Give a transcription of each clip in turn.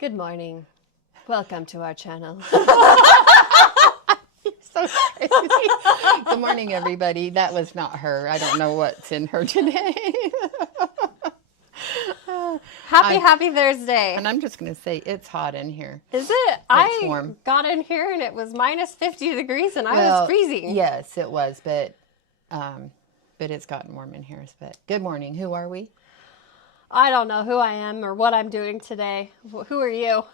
Good morning. Welcome to our channel. You're so crazy. Good morning, everybody. That was not her. I don't know what's in her today. Happy Thursday. And I'm just going to say it's hot in here. Is it? It's warm. Got in here and it was minus 50 degrees and I was freezing. Yes, it was, but it's gotten warm in here. But good morning. Who are we? I don't know who I am or what I'm doing today. Who are you?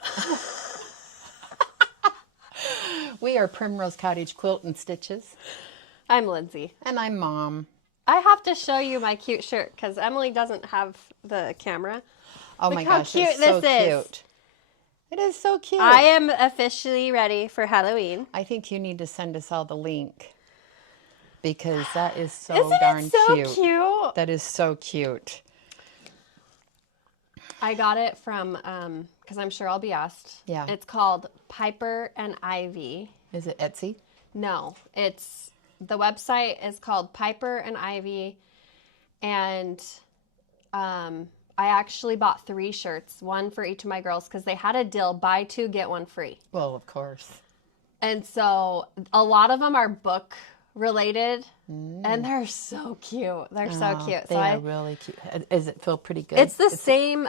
We are Primrose Cottage Quilt and Stitches. I'm Lindsay. And I'm Mom. I have to show you my cute shirt because Emily doesn't have the camera. Oh Look my how gosh, cute it's so this is. cute. It is so cute. I am officially ready for Halloween. I think you need to send us all the link because that is so Isn't darn it so cute. cute? That is so cute. I got it from, because I'm sure I'll be asked. Yeah. It's called Piper and Ivy. Is it Etsy? No, the website is called Piper and Ivy. And I actually bought 3 shirts, one for each of my girls, because they had a deal, buy 2, get 1 free. Well, of course. And so a lot of them are book related. And they're so cute. They're so cute. They are really cute. Does it feel pretty good? It's the same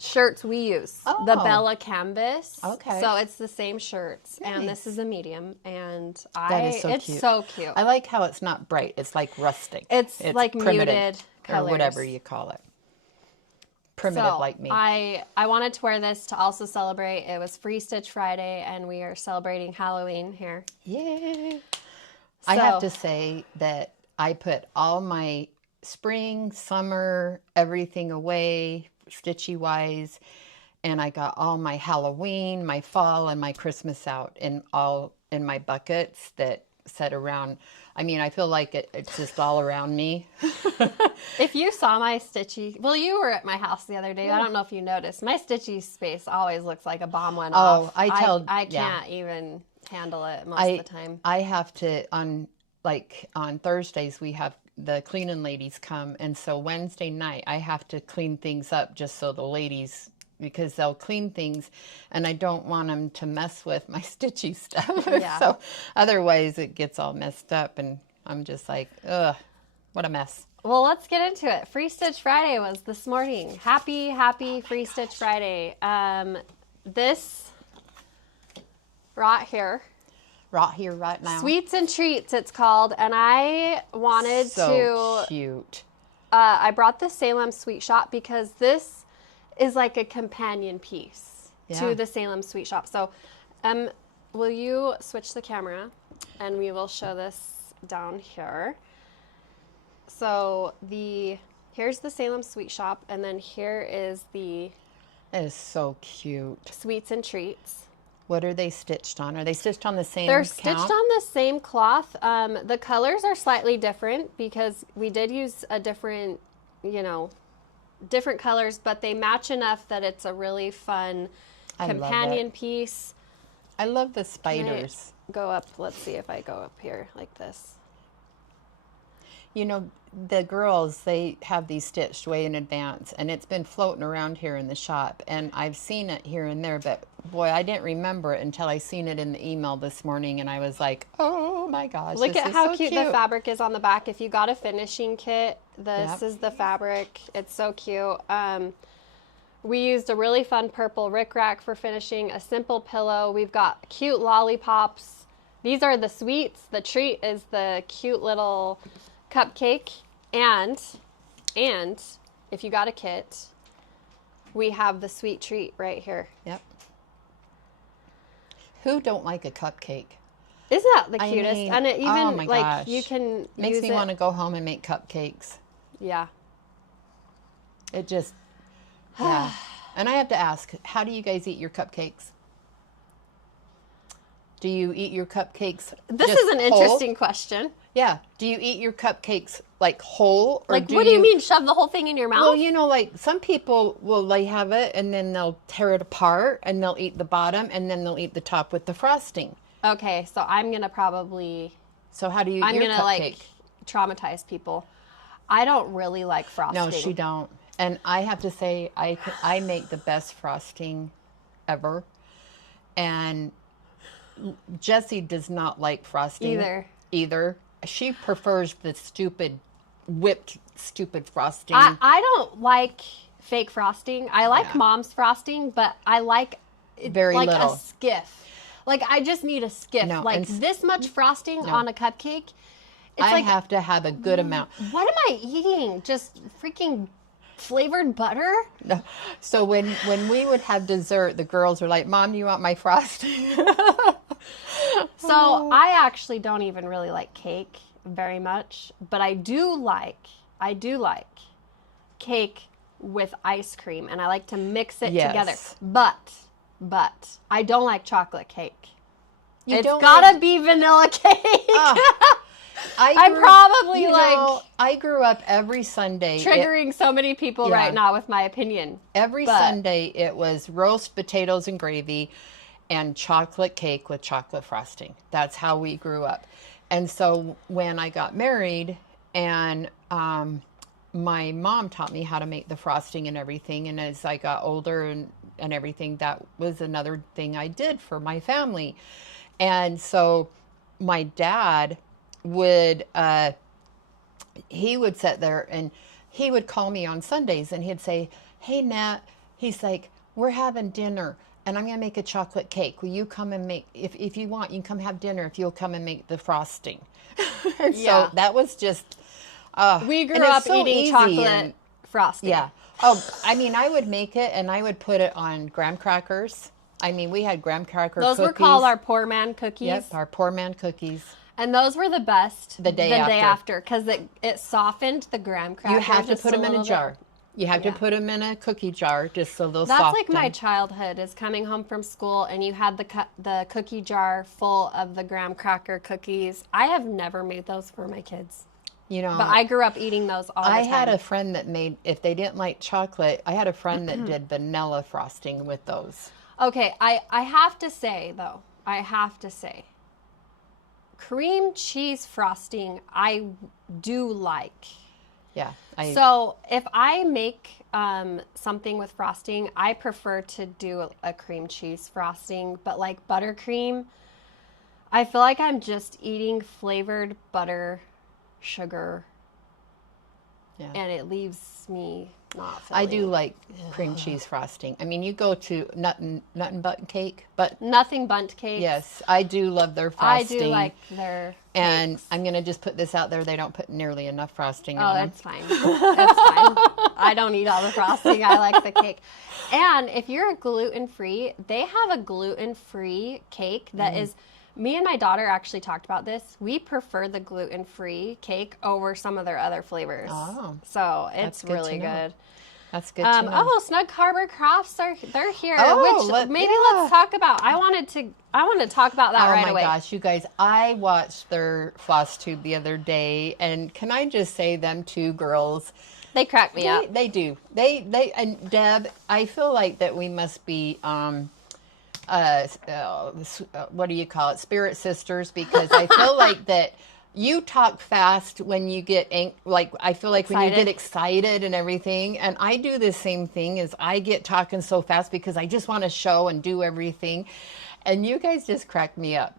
shirts we use. Oh. The Bella Canvas. Okay. So it's the same shirts. Nice. And this is a medium. And That is so it's cute. so cute. I like how it's not bright. It's like rustic. It's like primitive, muted colors. or whatever you call it. Primitive So like me. I wanted to wear this to also celebrate. It was Free Stitch Friday, and we are celebrating Halloween here. Yay. I have to say that I put all my spring, summer, everything away, stitchy-wise, and I got all my Halloween, my fall, and my Christmas out in my buckets that set around. I mean, I feel like it's just all around me. If you saw my stitchy, well, you were at my house the other day. Yeah. I don't know if you noticed. My stitchy space always looks like a bomb went off. I can't even handle it most of the time. I have to, on Thursdays, we have the cleaning ladies come. And so Wednesday night, I have to clean things up just so the ladies, because they'll clean things and I don't want them to mess with my stitchy stuff. Yeah. So otherwise it gets all messed up and I'm just like, ugh, what a mess. Well, let's get into it. Free Stitch Friday was this morning. Happy Free Stitch Friday. This right here. Right here, right now. Sweets and Treats, it's called. And I wanted so cute. I brought the Salem Sweet Shop because this is like a companion piece to the Salem Sweet Shop. So, will you switch the camera and we will show this down here. So here's the Salem Sweet Shop, and then here is the... That is so cute. Sweets and Treats. What are they stitched on? Are they stitched on the same They're count? stitched on the same cloth. The colors are slightly different because we did use a different, different colors, but they match enough that it's a really fun companion piece. I love the spiders. Go up. Let's see if I go up here like this. The girls, they have these stitched way in advance, and it's been floating around here in the shop, and I've seen it here and there, but boy, I didn't remember it until I seen it in the email this morning, and I was like, oh my gosh, Look at how so cute the fabric is on the back. If you got a finishing kit, this is the fabric. It's so cute. We used a really fun purple rickrack for finishing, a simple pillow. We've got cute lollipops. These are the sweets. The treat is the cute little cupcake. And if you got a kit, we have the sweet treat right here. Yep. Who don't like a cupcake? Isn't that the cutest? And it even, oh my gosh. you can Makes me want to go home and make cupcakes. Yeah. It just, yeah. And I have to ask, how do you guys eat your cupcakes? Do you eat your cupcakes This is an interesting question. Yeah. Do you eat your cupcakes like whole? Or what do you mean, shove the whole thing in your mouth? Well, some people will have it and then they'll tear it apart and they'll eat the bottom and then they'll eat the top with the frosting. Okay, so I'm going to probably... So how do you eat your cupcake? I'm going to, traumatize people. I don't really like frosting. No, she don't. And I have to say, I make the best frosting ever. And Jessie does not like frosting either. She prefers the whipped frosting. I don't like fake frosting. I like Mom's frosting, but I like very like little. A skiff. Like I just need a skiff. No, like this much frosting on a cupcake. I have to have a good amount. What am I eating? Just freaking flavored butter? No. So when we would have dessert, the girls were like, "Mom, do you want my frosting?" So I actually don't even really like cake very much, but I do like cake with ice cream, and I like to mix it together. But I don't like chocolate cake. It's gotta be vanilla cake. I grew up every Sunday. Triggering so many people right now with my opinion. Every Sunday it was roast potatoes and gravy and chocolate cake with chocolate frosting. That's how we grew up. And so when I got married and my mom taught me how to make the frosting and everything. And as I got older and everything, that was another thing I did for my family. And so my dad would, he would sit there and he would call me on Sundays and he'd say, "Hey, Nat," he's like, "we're having dinner and I'm going to make a chocolate cake. Will you come and make, if you want, you can come have dinner if you'll come and make the frosting." And so that was just, we grew up eating chocolate frosting. Yeah. Oh, I mean, I would make it and I would put it on graham crackers. I mean, we had graham cracker cookies. Those were called our poor man cookies. Yep, our poor man cookies. And those were the best the day after because it softened the graham crackers. You have to put them in a jar. You have to put them in a cookie jar just so they'll soften. That's like my childhood, is coming home from school and you had the cookie jar full of the graham cracker cookies. I have never made those for my kids. You know, but I grew up eating those all the time. I had a friend that made, if they didn't like chocolate, I had a friend that did vanilla frosting with those. Okay, I have to say, though, cream cheese frosting I do like. Yeah. So if I make something with frosting, I prefer to do a cream cheese frosting, but like buttercream, I feel like I'm just eating flavored butter, sugar, and it leaves me not feeling. I do like cream cheese frosting. I mean, you go to Nothing Bundt Cake, but Nothing Bundt Cake. Yes, I do love their frosting. I do like their and cakes. I'm going to just put this out there. They don't put nearly enough frosting Oh, on them. that's fine. That's fine. I don't eat all the frosting. I like the cake. And if you're gluten-free, they have a gluten-free cake that is, me and my daughter actually talked about this. We prefer the gluten-free cake over some of their other flavors. Oh. So it's really good. That's good to know. Oh, Snug Harbor Crafts they're here. Oh, let's talk about. I want to talk about that right away. Oh my gosh, you guys! I watched their Flosstube the other day, and can I just say, them two girls, they crack me up. They do. They and Deb, I feel like that we must be what do you call it? Spirit sisters, because I feel like that. You talk fast when you get I feel like when you get excited and everything, and I do the same thing. Is I get talking so fast because I just want to show and do everything, and you guys just crack me up.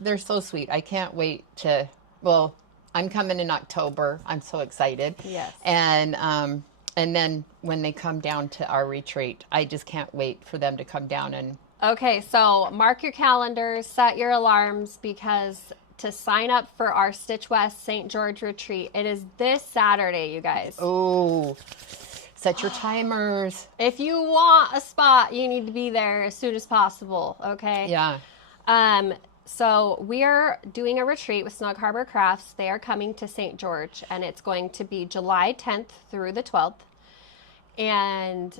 They're so sweet. I can't wait to. Well, I'm coming in October. I'm so excited. Yes. And then when they come down to our retreat, I just can't wait for them to come down and. Okay, so mark your calendars, set your alarms, because to sign up for our Stitch West St. George retreat, it is this Saturday, you guys. Oh, set your timers. If you want a spot, you need to be there as soon as possible, okay? Yeah. So we are doing a retreat with Snug Harbor Crafts. They are coming to St. George, and it's going to be July 10th through the 12th. And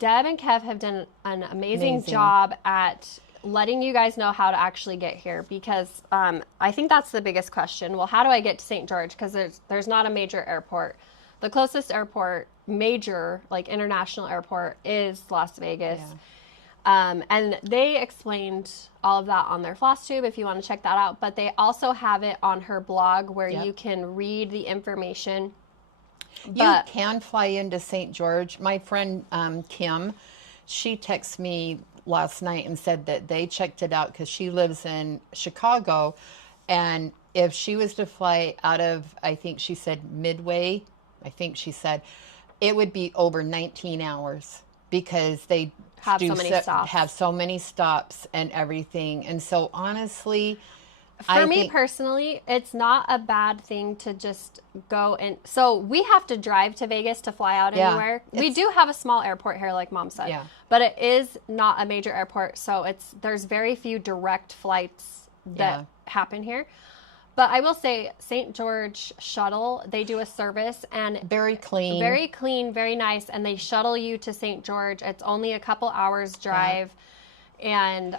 Deb and Kev have done an amazing job at letting you guys know how to actually get here, because I think that's the biggest question. Well, how do I get to St. George? Because there's not a major airport. The closest airport, major, like international airport, is Las Vegas. Yeah. And they explained all of that on their Flosstube if you want to check that out. But they also have it on her blog where you can read the information. You can fly into St. George. My friend Kim, she texted me last night and said that they checked it out because she lives in Chicago. And if she was to fly out of, I think she said Midway, I think she said, it would be over 19 hours because they have so many stops and everything. And so honestly, for me personally, it's not a bad thing to just go and, so we have to drive to Vegas to fly out anywhere. We do have a small airport here, like Mom said, but it is not a major airport. So there's very few direct flights that happen here. But I will say St. George Shuttle, they do a service and very clean, very nice. And they shuttle you to St. George. It's only a couple hours drive. And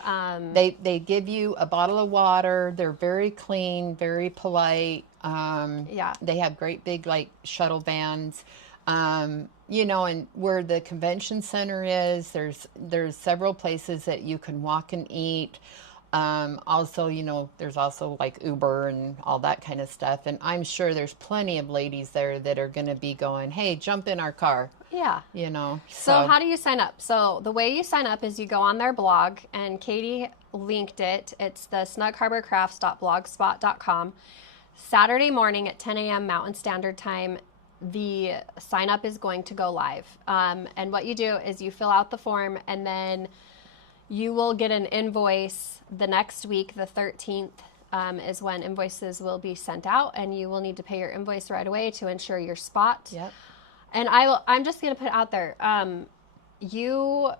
they give you a bottle of water. They're very clean, very polite. They have great big like shuttle vans. You know, and where the convention center is, there's several places that you can walk and eat. Also, you know, there's also like Uber and all that kind of stuff. And I'm sure there's plenty of ladies there that are going to be going, hey, jump in our car. Yeah. You know. So how do you sign up? So the way you sign up is you go on their blog, and Katie linked it. It's the snugharborcrafts.blogspot.com. Saturday morning at 10 a.m. Mountain Standard Time, the sign up is going to go live. And what you do is you fill out the form, and then you will get an invoice the next week. The 13th is when invoices will be sent out, and you will need to pay your invoice right away to ensure your spot. Yep. And I'm just going to put it out there. You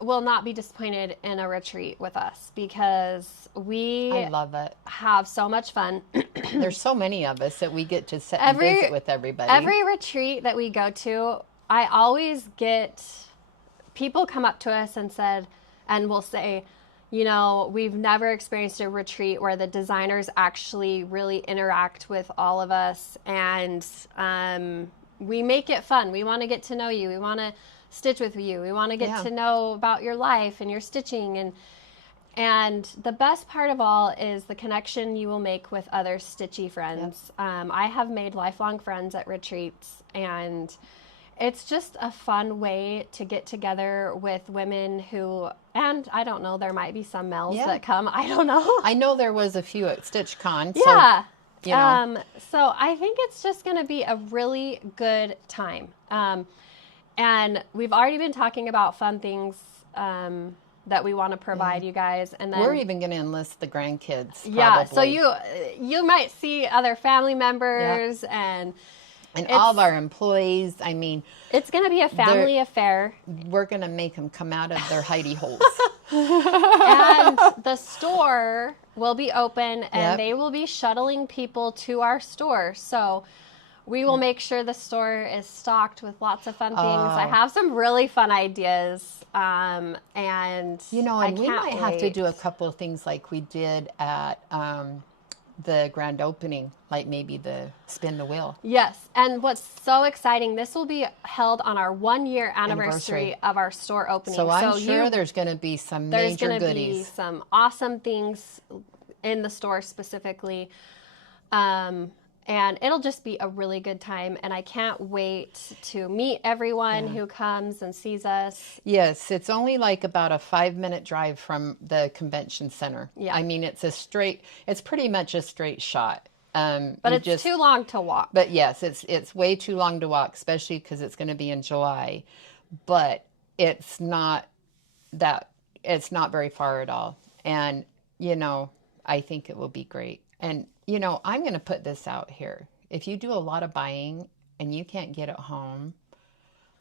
will not be disappointed in a retreat with us because I love it. Have so much fun. There's so many of us that we get to sit and visit with everybody. Every retreat that we go to, I always get people come up to us and will say, you know, we've never experienced a retreat where the designers actually really interact with all of us, and we make it fun. We want to get to know you. We want to stitch with you. We want to get to know about your life and your stitching. And the best part of all is the connection you will make with other stitchy friends. Yep. I have made lifelong friends at retreats, and it's just a fun way to get together with women who, and I don't know, there might be some males that come. I don't know. I know there was a few at StitchCon. Yeah. So, you know. So I think it's just going to be a really good time. And we've already been talking about fun things that we want to provide you guys, and then we're even going to enlist the grandkids. Yeah. So you might see other family members and all of our employees. I mean, it's going to be a family affair. We're going to make them come out of their hidey holes. And the store will be open, and they will be shuttling people to our store. So we will make sure the store is stocked with lots of fun things. I have some really fun ideas. And you know, and we might have to do a couple of things like we did at the grand opening, like maybe the spin the wheel. Yes. And what's so exciting, this will be held on our 1-year anniversary of our store opening. So I'm sure there's going to be some major goodies. There's going to be some awesome things in the store specifically. And it'll just be a really good time. And I can't wait to meet everyone who comes and sees us. Yes, it's only like about a 5-minute drive from the convention center. Yeah. I mean, it's pretty much a straight shot. But it's too long to walk. But yes, it's way too long to walk, especially because it's going to be in July. But it's not very far at all. And, you know, I think it will be great. And, you know, I'm going to put this out here. If you do a lot of buying and you can't get it home,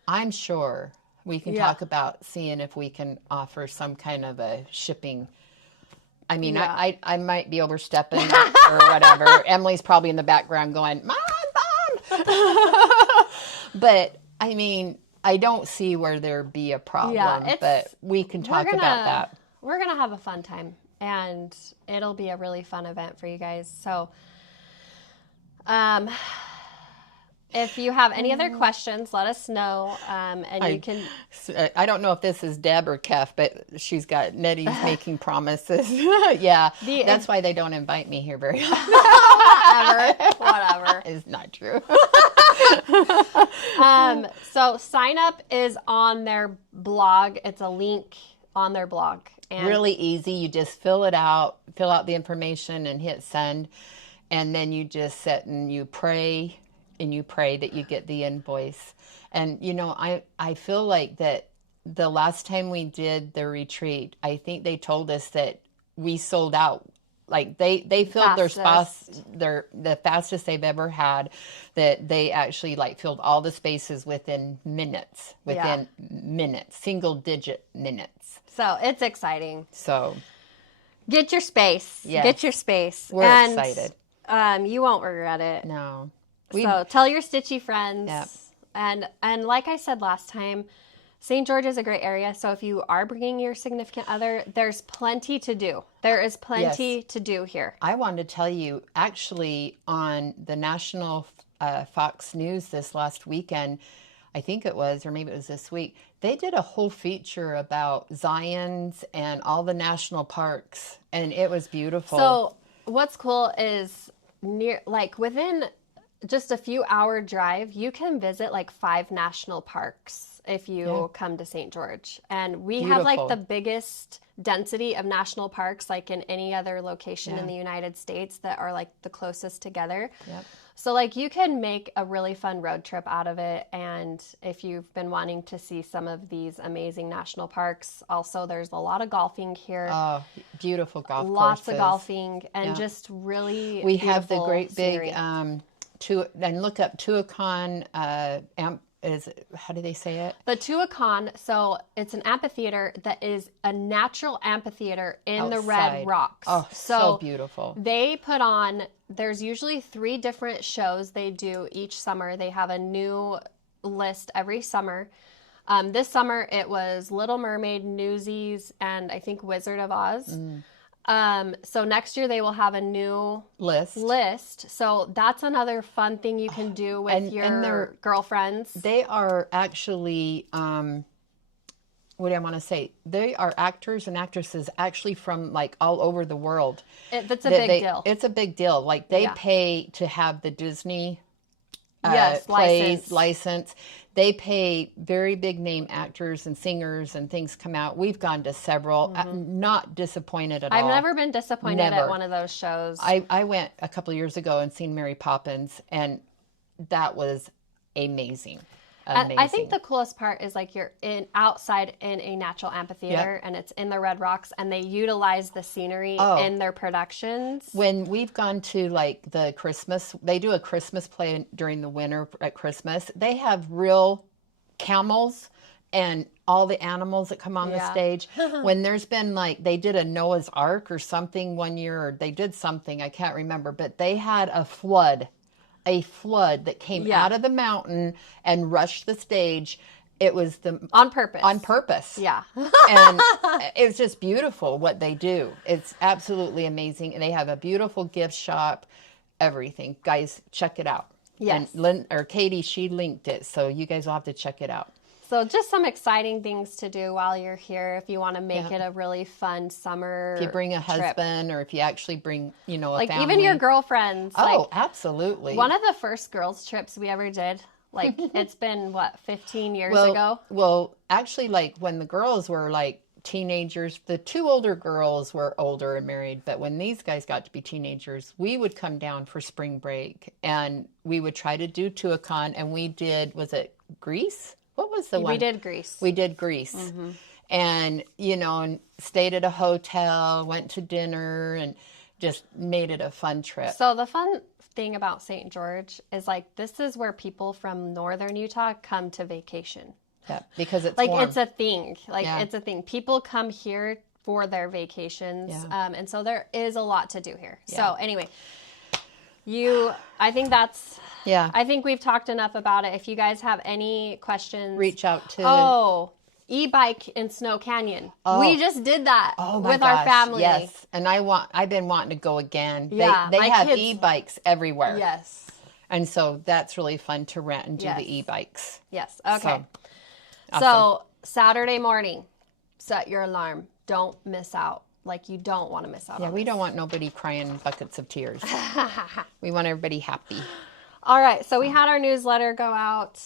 I'm sure we can talk about seeing if we can offer some kind of a shipping. I mean, I might be overstepping or whatever. Emily's probably in the background going, Mom! But, I mean, I don't see where there'd be a problem, but we can talk about that. We're going to have a fun time. And it'll be a really fun event for you guys. So If you have any other questions, let us know. And you can. I don't know if this is Deb or Kef, but she's got Nettie's making promises. Yeah, that's why they don't invite me here very often. Whatever. It's not true. So sign up is on their blog. It's a link on their blog. And really easy. You just fill out the information and hit send. And then you just sit and you pray that you get the invoice. And, you know, I feel like that the last time we did the retreat, I think they told us that we sold out. Like they filled the fastest they've ever had, that they actually like filled all the spaces within minutes, single digit minutes. So it's exciting. So get your space. Yes. Get your space. We're excited. You won't regret it. No. So tell your stitchy friends. Yep. And like I said last time, St. George is a great area. So if you are bringing your significant other, there's plenty to do. There is plenty to do here. I wanted to tell you, actually, on the national Fox News this last weekend, I think it was, or maybe it was this week, they did a whole feature about Zion's and all the national parks, and it was beautiful. So what's cool is within just a few hour drive, you can visit like 5 national parks if you come to St. George. And we have like the biggest density of national parks like in any other location in the United States that are like the closest together. Yep. So like you can make a really fun road trip out of it. And if you've been wanting to see some of these amazing national parks, also there's a lot of golfing here. Oh, beautiful golf courses. Lots of golfing and just really we have the great scenery. big and look up Tuacahn how do they say it? The Tuacahn, so it's an amphitheater that is a natural amphitheater in the Red Rocks. Oh, so beautiful. They put on, there's usually 3 different shows they do each summer. They have a new list every summer. This summer it was Little Mermaid, Newsies, and I think Wizard of Oz. So next year they will have a new list. So that's another fun thing you can do with your girlfriends. They are actually, what do I want to say? They are actors and actresses actually from like all over the world. That's a big deal. It's a big deal. Like they pay to have the Disney license. They pay very big name actors and singers and things come out. We've gone to several. Not disappointed at all. I've never been disappointed at one of those shows. I went a couple of years ago and seen Mary Poppins, and that was amazing. I think the coolest part is like you're outside in a natural amphitheater and it's in the Red Rocks and they utilize the scenery in their productions. When we've gone to like the Christmas, they do a Christmas play during the winter at Christmas. They have real camels and all the animals that come on the stage. When there's been like, they did a Noah's Ark or something one year, or they did something, I can't remember, but they had a flood that came out of the mountain and rushed the stage. It was on purpose. Yeah. And it's just beautiful what they do. It's absolutely amazing. And they have a beautiful gift shop, everything. Guys, check it out. Yes. And Katie, she linked it. So you guys will have to check it out. So just some exciting things to do while you're here if you want to make it a really fun summer If you bring a trip. husband or if you actually bring, a like family. even your girlfriends. Oh, absolutely. One of the first girls trips we ever did, like it's been, 15 years ago? Well, actually, like when the girls were like teenagers, the 2 older girls were older and married, but when these guys got to be teenagers, we would come down for spring break and we would try to do Tuacahn, and we did, was it Greece? What was the one? We did Greece. Mm-hmm. And, and stayed at a hotel, went to dinner, and just made it a fun trip. So the fun thing about St. George is like, this is where people from northern Utah come to vacation. Yeah, because it's like warm. It's a thing. It's a thing. People come here for their vacations. Yeah. And so there is a lot to do here. Yeah. So anyway, I think that's... Yeah. I think we've talked enough about it. If you guys have any questions, reach out to e-bike in Snow Canyon. We just did that with our family. Yes. And I've been wanting to go again. Yeah, they have e-bikes everywhere. Yes. And so that's really fun to rent and do Yes. the e-bikes. Yes. Okay. Awesome. So Saturday morning, set your alarm. Don't miss out. Like, you don't want to miss out. Yeah, on we this. don't want nobody crying buckets of tears. We want everybody happy. All right, so we had our newsletter go out.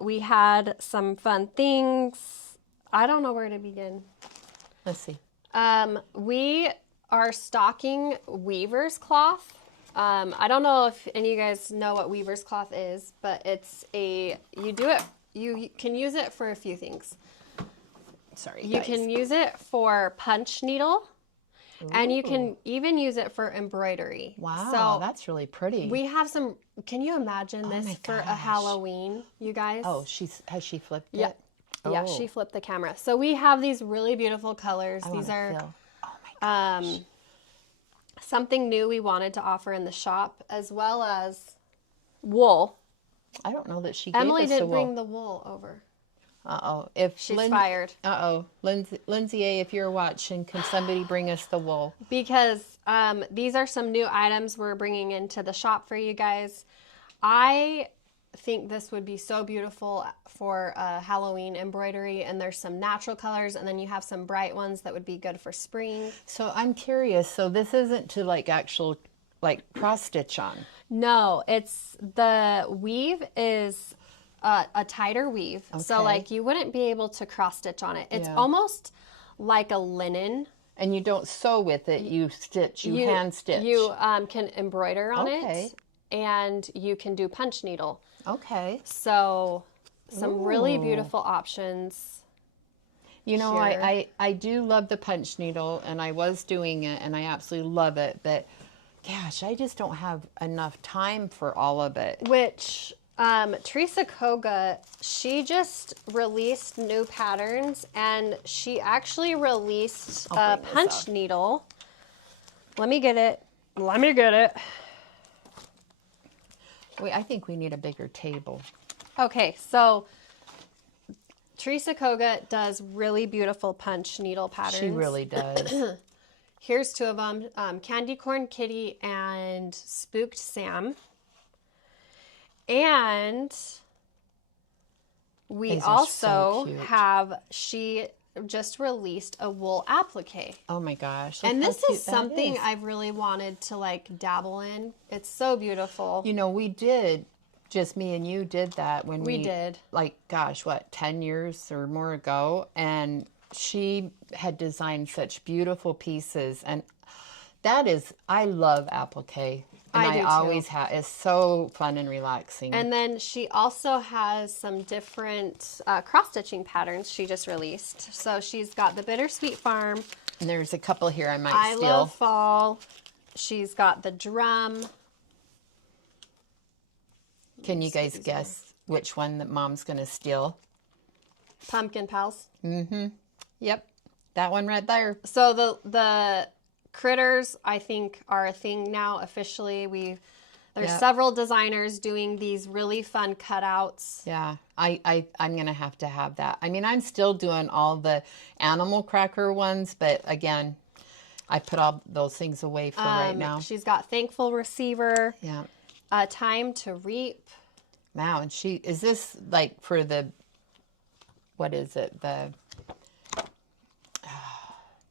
We had some fun things. I don't know where to begin. Let's see. We are stocking weaver's cloth. I don't know if any of you guys know what weaver's cloth is, but it's you can use it for a few things. Sorry, You can use it for punch needle, and you can even use it for embroidery. Wow, so that's really pretty. we have some. Can you imagine this for a Halloween, you guys? Oh, has she flipped Yeah. it? Yeah, she flipped the camera. So we have these really beautiful colors. These are oh my gosh. Something new we wanted to offer in the shop, as well as wool. I don't know that she Emily gave us didn't the wool. bring the wool over. Uh-oh. If She's fired. Uh-oh. Lindsay A., if you're watching, can somebody bring us the wool? Because these are some new items we're bringing into the shop for you guys. I think this would be so beautiful for Halloween embroidery, and there's some natural colors, and then you have some bright ones that would be good for spring. So I'm curious. So this isn't to actual cross stitch on? No, it's the weave is a tighter weave. Okay. So you wouldn't be able to cross stitch on it. It's almost like a linen. And you don't sew with it, you stitch, you hand stitch. You can embroider on it, and you can do punch needle. Okay. So some really beautiful options. You know, I do love the punch needle, and I was doing it, and I absolutely love it, but gosh, I just don't have enough time for all of it. Which Teresa Koga, she just released new patterns, and she actually released a punch needle. Let me get it. Wait, I think we need a bigger table. Okay, so Teresa Koga does really beautiful punch needle patterns. She really does. Here's two of them, Candy Corn Kitty and Spooked Sam. And we also have, she just released a wool applique. Oh my gosh. And this is something I've really wanted to dabble in. It's so beautiful. You know, we did, just me and you did that when we did. 10 years or more ago. And she had designed such beautiful pieces. And that is, I love applique. And I always have. It's so fun and relaxing. And then she also has some different cross-stitching patterns she just released. So she's got the Bittersweet Farm. And there's a couple here I might steal. I Love Fall. She's got the Drum. Can you guys guess which one that Mom's going to steal? Pumpkin Pals. Mm-hmm. Yep. That one right there. So the critters, I think, are a thing now officially. There's several designers doing these really fun cutouts. Yeah, I'm gonna have to have that. I mean, I'm still doing all the animal cracker ones, but again, I put all those things away for right now. She's got Thankful Receiver. Yeah. Time to Reap. Wow, and is this for the, what is it,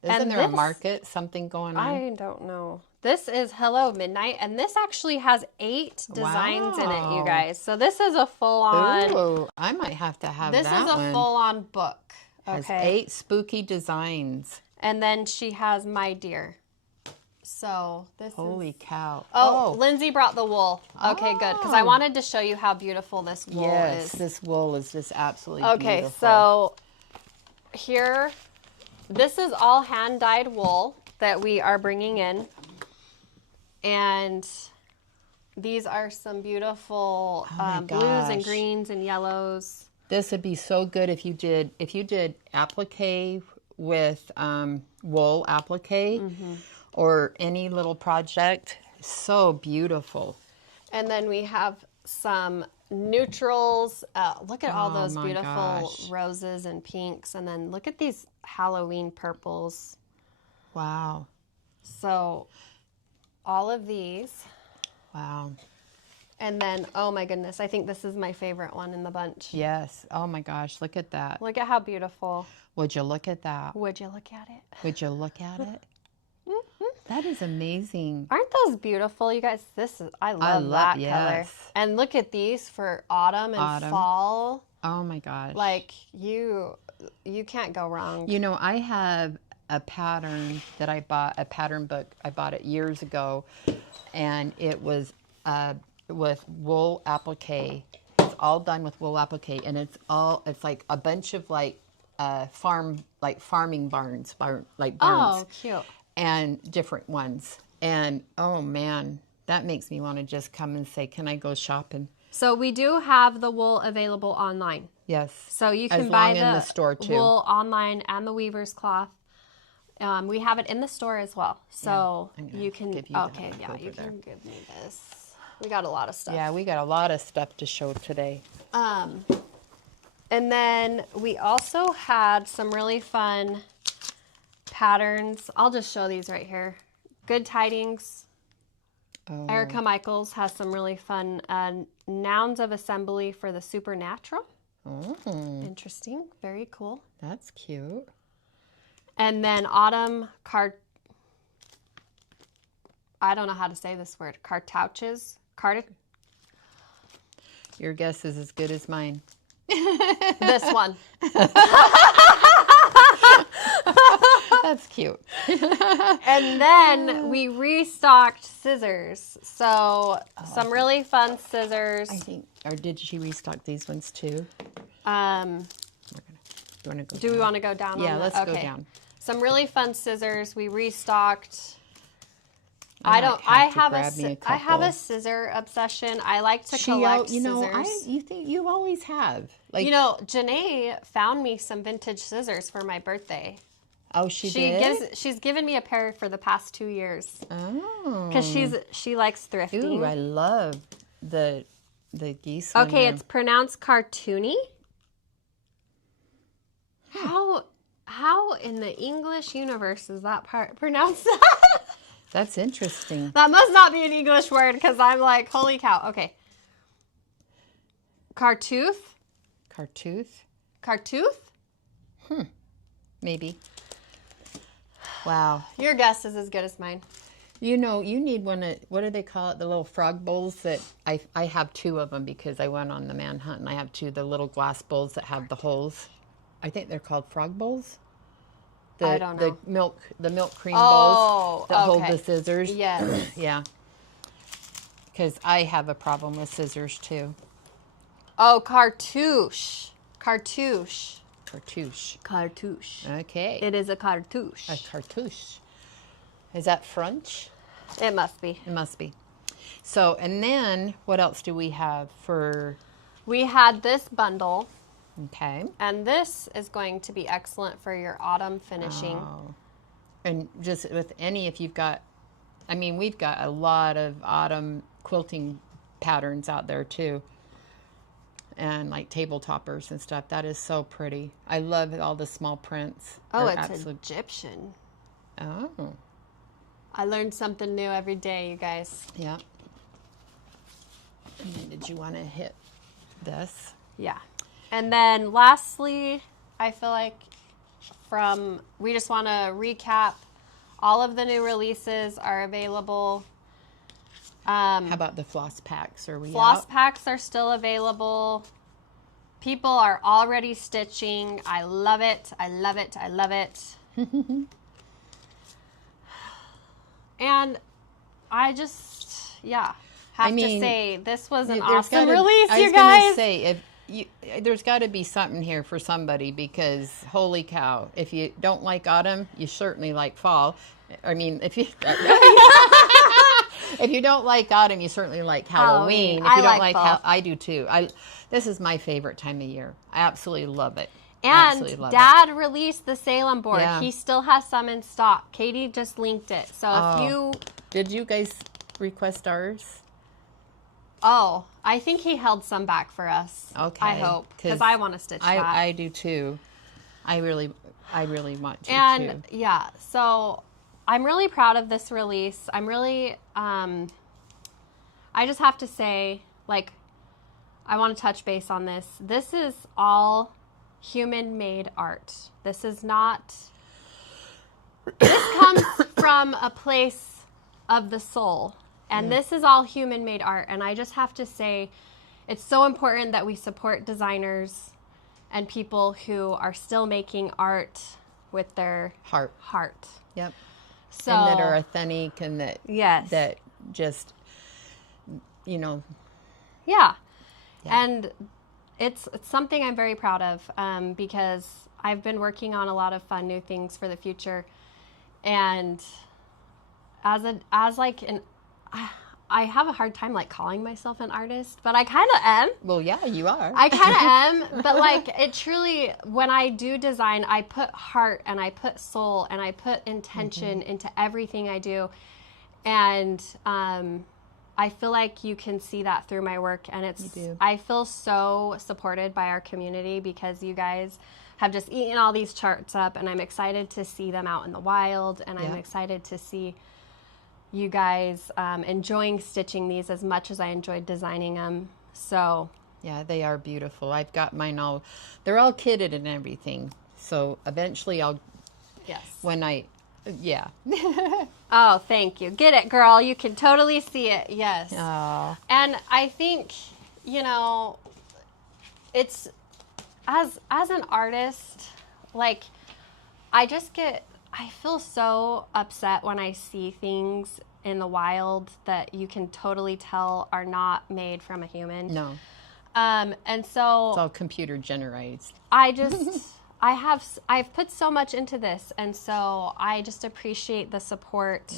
isn't there a market, something going on? I don't know. This is Hello Midnight, and this actually has 8 designs in it, you guys. So this is a full-on... Ooh, I might have to have that one. This is a full-on book. Has 8 spooky designs. And then she has My Dear. So this Holy cow. Oh, Lindsay brought the wool. Okay, good. Because I wanted to show you how beautiful this wool is. Yes, this wool is just absolutely beautiful. Okay, so here... This is all hand-dyed wool that we are bringing in. And these are some beautiful blues and greens and yellows. This would be so good if you did applique with wool applique or any little project. So beautiful. And then we have some neutrals. Look at all those beautiful roses and pinks. And then look at these Halloween purples. Wow. So all of these. Wow. And then, oh my goodness, I think this is my favorite one in the bunch. Yes. Oh my gosh, look at that. Look at how beautiful. Would you look at that? Would you look at it? Would you look at it? That is amazing. Aren't those beautiful, you guys? I love that color. And look at these for autumn and fall. Oh my gosh. Like you can't go wrong. You know, I have a pattern that I bought, a pattern book. I bought it years ago, and it was with wool applique. It's all done with wool applique, and it's like a bunch of like farming barns, like barns. Oh, cute. And different ones. And oh man, that makes me want to just come and say, can I go shopping? So we do have the wool available online. Yes. So you can buy in the store too. Wool online and the weaver's cloth. We have it in the store as well. So you can, you can give me this. We got a lot of stuff. Yeah, we got a lot of stuff to show today. And then we also had some really fun patterns. I'll just show these right here. Good Tidings. Oh. Erica Michaels has some really fun nouns of assembly for the supernatural. Oh. Interesting. Very cool. That's cute. And then Autumn I don't know how to say this word. Cartouches. Your guess is as good as mine. This one. That's cute. And then we restocked scissors. So some really fun scissors. I think, or did she restock these ones too? Do we want to go down? Yeah, let's go down. Some really fun scissors. We restocked. I have a scissor obsession. I like to collect scissors. You always have. Like, Janae found me some vintage scissors for my birthday. Oh, she did? She's given me a pair for the past 2 years. Oh. Because she likes thrifting. Ooh, I love the geese. Okay, it's pronounced cartoony. How in the English universe is that part pronounced? That's interesting. That must not be an English word because I'm like, holy cow. Okay. Cartooth? Cartooth? Maybe. Wow. Your guess is as good as mine. You need one of, what do they call it? The little frog bowls that I have 2 of them because I went on the manhunt and I have 2, the little glass bowls that have the holes. I think they're called frog bowls. I don't know. The milk cream bowls that hold the scissors. Yes. Yeah. Because I have a problem with scissors too. Oh, cartouche. Cartouche. Okay. It is a cartouche. A cartouche. Is that French? It must be. It must be. So, and then what else do we have for? We had this bundle. Okay. And this is going to be excellent for your autumn finishing. Oh. And just with if you've got, we've got a lot of autumn quilting patterns out there too. And like table toppers and stuff. That is so pretty. I love all the small prints. Oh, it's Egyptian. Oh. I learned something new every day, you guys. Yeah. And then did you want to hit this? Yeah. And then lastly, I feel like we just want to recap. All of the new releases are available. How about the floss packs? Floss packs are still available. People are already stitching. I love it. I love it. I love it. And I just, have to say this was an awesome release, you guys. I was going to say, there's got to be something here for somebody because holy cow, if you don't like autumn, you certainly like fall. If you don't like autumn, you certainly like Halloween. If you don't like fall, I do too. This is my favorite time of year. I absolutely love it. And Dad released the Salem board. Yeah. He still has some in stock. Katie just linked it. So did you guys request ours? Oh, I think he held some back for us. Okay. I hope because I want to stitch that. I do too. I really want to too. Yeah, so I'm really proud of this release. I'm really, I just have to say, like, I want to touch base on this. This is all human-made art. This is not, this comes from a place of the soul. And this is all human-made art. And I just have to say, it's so important that we support designers and people who are still making art with their heart. Yep. So, and that are authentic and that, that just, you know. Yeah. And it's something I'm very proud of because I've been working on a lot of fun new things for the future. And I have a hard time like calling myself an artist, but I kind of am. Well, yeah, you are. I kind of am, but like it truly, when I do design, I put heart and I put soul and I put intention into everything I do. And I feel like you can see that through my work, and I feel so supported by our community because you guys have just eaten all these charts up, and I'm excited to see them out in the wild, and I'm excited to see you guys enjoying stitching these as much as I enjoyed designing them. So yeah, they are beautiful. I've got mine all, they're all kitted and everything. So eventually I'll, Oh, thank you. Get it, girl. You can totally see it. Yes. Oh. And I think, you know, it's, as an artist, like, I feel so upset when I see things in the wild that you can totally tell are not made from a human. No. And so it's all computer generated. I've put so much into this, and so I just appreciate the support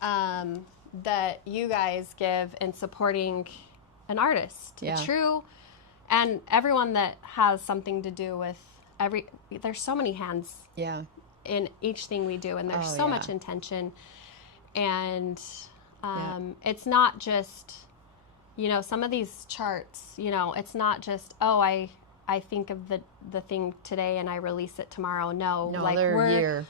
that you guys give in supporting an artist. True. And everyone that has something to do with there's so many hands. Yeah. In each thing we do, and there's so much intention, and it's not just, you know, some of these charts, you know, it's not just, I think of the thing today and I release it tomorrow. No, like we're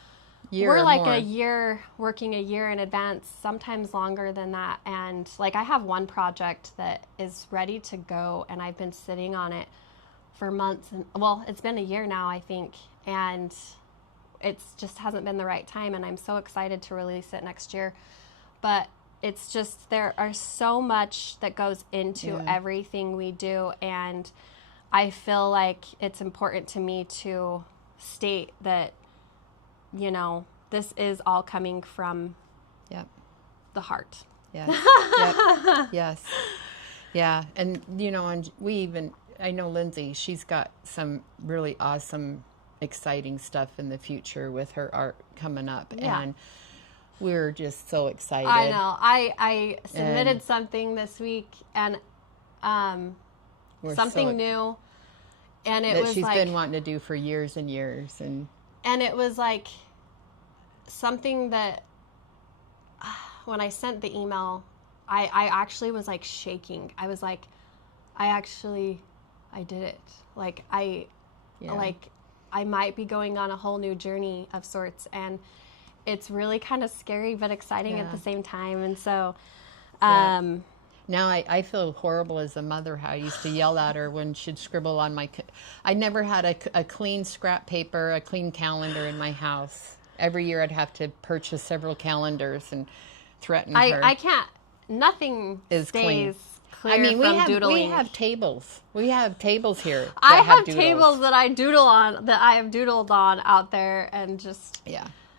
like more. Working a year in advance, sometimes longer than that. And like I have one project that is ready to go, and I've been sitting on it for months, and well, it's been a year now, I think, and it's just hasn't been the right time, and I'm so excited to release it next year. But it's just, there are so much that goes into everything we do, and I feel like it's important to me to state that, you know, this is all coming from the heart. Yeah. Yes. Yeah. And, you know, and I know Lindsay, she's got some really awesome, exciting stuff in the future with her art coming up. And we're just so excited. I know. I submitted something this week, and something new, and it was she's like, been wanting to do for years and years, and it was like something that when I sent the email, I actually was like shaking. I was like, I did it. Like I might be going on a whole new journey of sorts, and it's really kind of scary but exciting at the same time. And so now I feel horrible as a mother how I used to yell at her when she'd scribble on I never had a clean scrap paper, a clean calendar in my house. Every year I'd have to purchase several calendars and threaten her. I can't, nothing stays clean. I mean, we have tables. We have tables here. I have tables that I doodle on, that I have doodled on out there, and just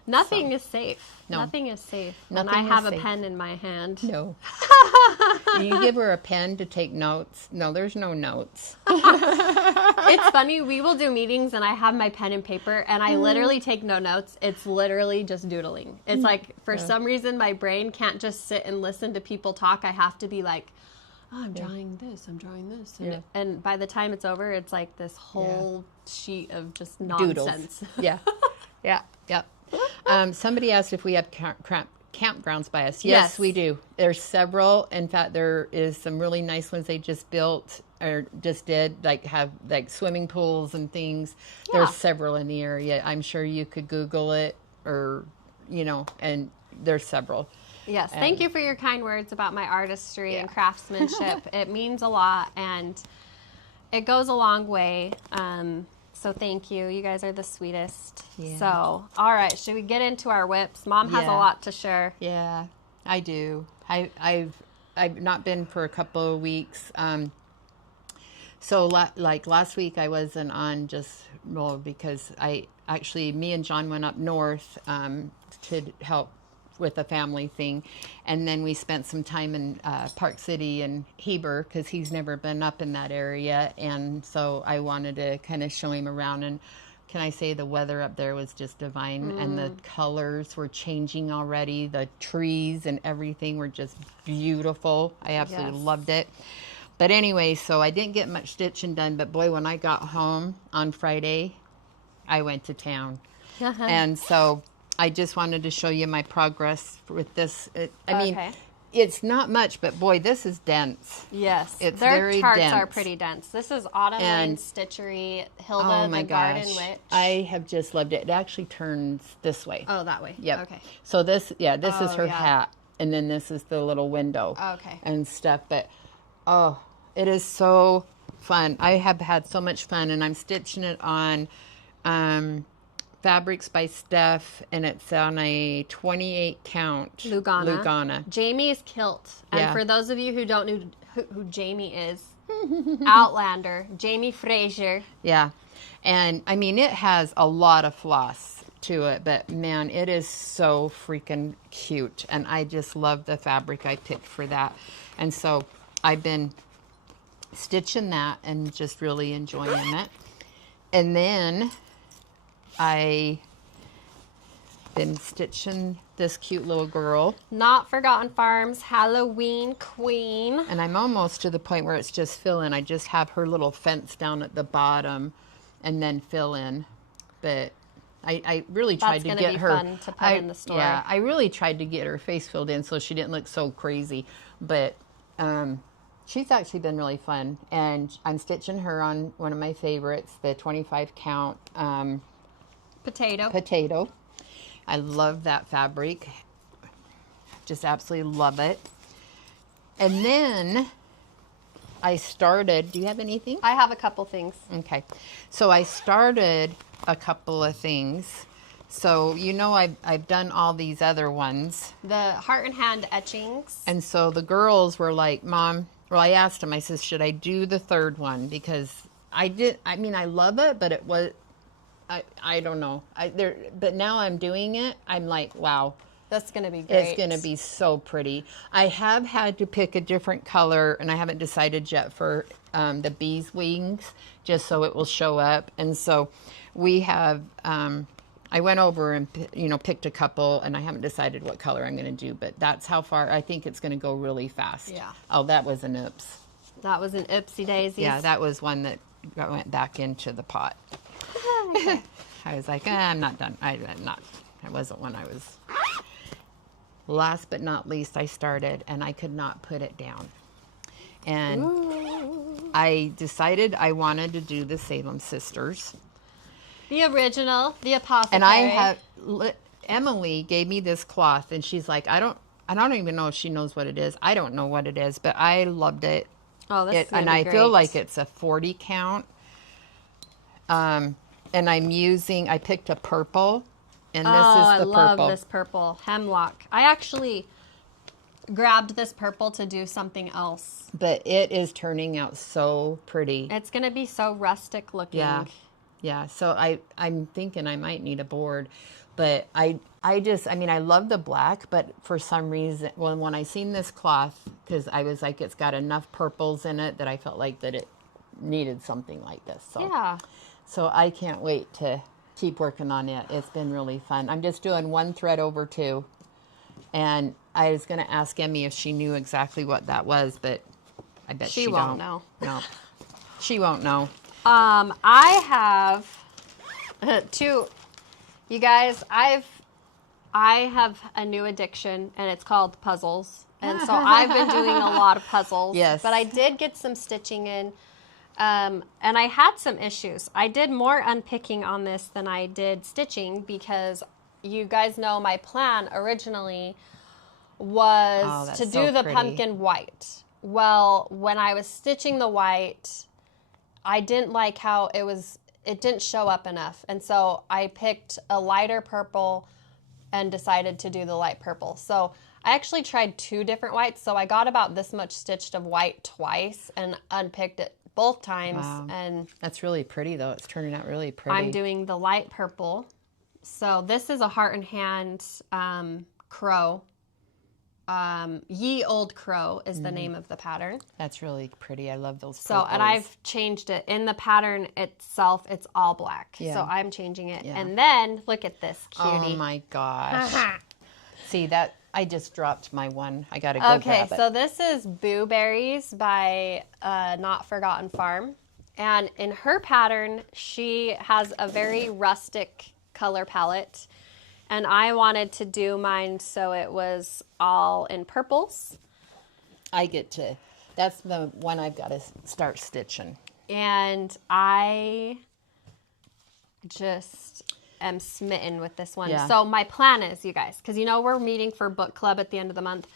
nothing is safe. No. Nothing is safe. Nothing when I have a pen in my hand. No. You give her a pen to take notes. No, there's no notes. It's funny. We will do meetings, and I have my pen and paper, and I literally take no notes. It's literally just doodling. It's like, for some reason, my brain can't just sit and listen to people talk. I have to be like, oh, I'm drawing this, I'm drawing this. And by the time it's over, it's like this whole sheet of just nonsense. Doodles. Yeah. Somebody asked if we have campgrounds by us. Yes, we do. There's several. In fact, there is some really nice ones they just built or just did, like have like swimming pools and things. There's several in the area. I'm sure you could Google it, or, you know, and there's several. Yes. Thank you for your kind words about my artistry and craftsmanship. It means a lot, and it goes a long way. So thank you. You guys are the sweetest. Yeah. So, all right. Should we get into our whips? Mom has a lot to share. Yeah, I do. I've not been for a couple of weeks. So like last week I wasn't on because me and John went up north to help with a family thing, and then we spent some time in Park City and Heber because he's never been up in that area, and so I wanted to kind of show him around. And can I say the weather up there was just divine, and the colors were changing already. The trees and everything were just beautiful. I absolutely loved it. But anyway, so I didn't get much stitching done, but boy, when I got home on Friday, I went to town. And so I just wanted to show you my progress with this. I mean, it's not much, but boy, this is dense. Yes. It's Their very charts dense. are pretty dense. This is Autumn Lane Stitchery, Hilda the Garden Witch. I have just loved it. It actually turns this way. Oh, that way. Yep. Okay. So this is her hat, and then this is the little window. Okay. And stuff, but it is so fun. I have had so much fun, and I'm stitching it on Fabrics by Steph, and it's on a 28 count Lugana. Jamie's Quilt. And for those of you who don't know who Jamie is, Outlander, Jamie Fraser. Yeah. And I mean, it has a lot of floss to it, but man, it is so freaking cute. And I just love the fabric I picked for that. And so I've been stitching that and just really enjoying it. And then I been stitching this cute little girl. Not Forgotten Farms Halloween Queen. And I'm almost to the point where it's just fill in. I just have her little fence down at the bottom and then fill in. But I really tried to get her. That's going to be fun to put in the store. Yeah, I really tried to get her face filled in so she didn't look so crazy. But she's actually been really fun. And I'm stitching her on one of my favorites, the 25 count Potato. I love that fabric. Just absolutely love it. And then I started, do you have anything? I have a couple things. Okay. So I started a couple of things. So, you know, I've done all these other ones. The heart and hand etchings. And so the girls were like, Mom, well, I asked them, I said, should I do the third one? Because I love it, but it was, I don't know. But now I'm doing it. I'm like, wow. That's going to be great. It's going to be so pretty. I have had to pick a different color, and I haven't decided yet for the bee's wings, just so it will show up. And so we have, I went over and, picked a couple, and I haven't decided what color I'm going to do, but that's how far. I think it's going to go really fast. Yeah. Oh, that was an oops. That was an oopsie daisy. Yeah, that was one that went back into the pot. I was like, I'm not done. I wasn't when I was. Last but not least, I started, and I could not put it down. And I decided I wanted to do the Salem Sisters. The original, the apothecary. And Emily gave me this cloth, and she's like, I don't even know if she knows what it is. I don't know what it is, but I loved it. Oh, this is gonna be I great. feel like it's a 40 count. And I picked a purple, and this is the purple. I love this purple, Hemlock. I actually grabbed this purple to do something else. But it is turning out so pretty. It's going to be so rustic looking. Yeah. So I'm thinking I might need a board, but I love the black, but for some reason, when I seen this cloth, because I was like, it's got enough purples in it that I felt like that it needed something like this. So. Yeah. So I can't wait to keep working on it. It's been really fun. I'm just doing one thread over two. And I was going to ask Emmy if she knew exactly what that was, but I bet she won't don't. know. No, she won't know. I have two. You guys, I have a new addiction, and it's called puzzles. And so I've been doing a lot of puzzles. Yes. But I did get some stitching in. And I had some issues. I did more unpicking on this than I did stitching because you guys know my plan originally was to do the pumpkin white. Well, when I was stitching the white, I didn't like how it didn't show up enough. And so I picked a lighter purple and decided to do the light purple. So I actually tried 2 different whites. So I got about this much stitched of white twice and unpicked it both times. Wow. And that's really pretty though. It's turning out really pretty. I'm doing the light purple. So this is a Heart and Hand crow. Ye Old Crow is the name of the pattern. That's really pretty. I love those purples. So, and I've changed it. In the pattern itself, it's all black. Yeah. So I'm changing it. Yeah. And then, look at this cutie. Oh my gosh. See, that I just dropped my one. I got to go grab it. So this is Boo Berries by Not Forgotten Farm. And in her pattern, she has a very rustic color palette. And I wanted to do mine so it was all in purples. That's the one I've got to start stitching. And I just am smitten with this one. Yeah. So my plan is, you guys, because we're meeting for book club at the end of the month.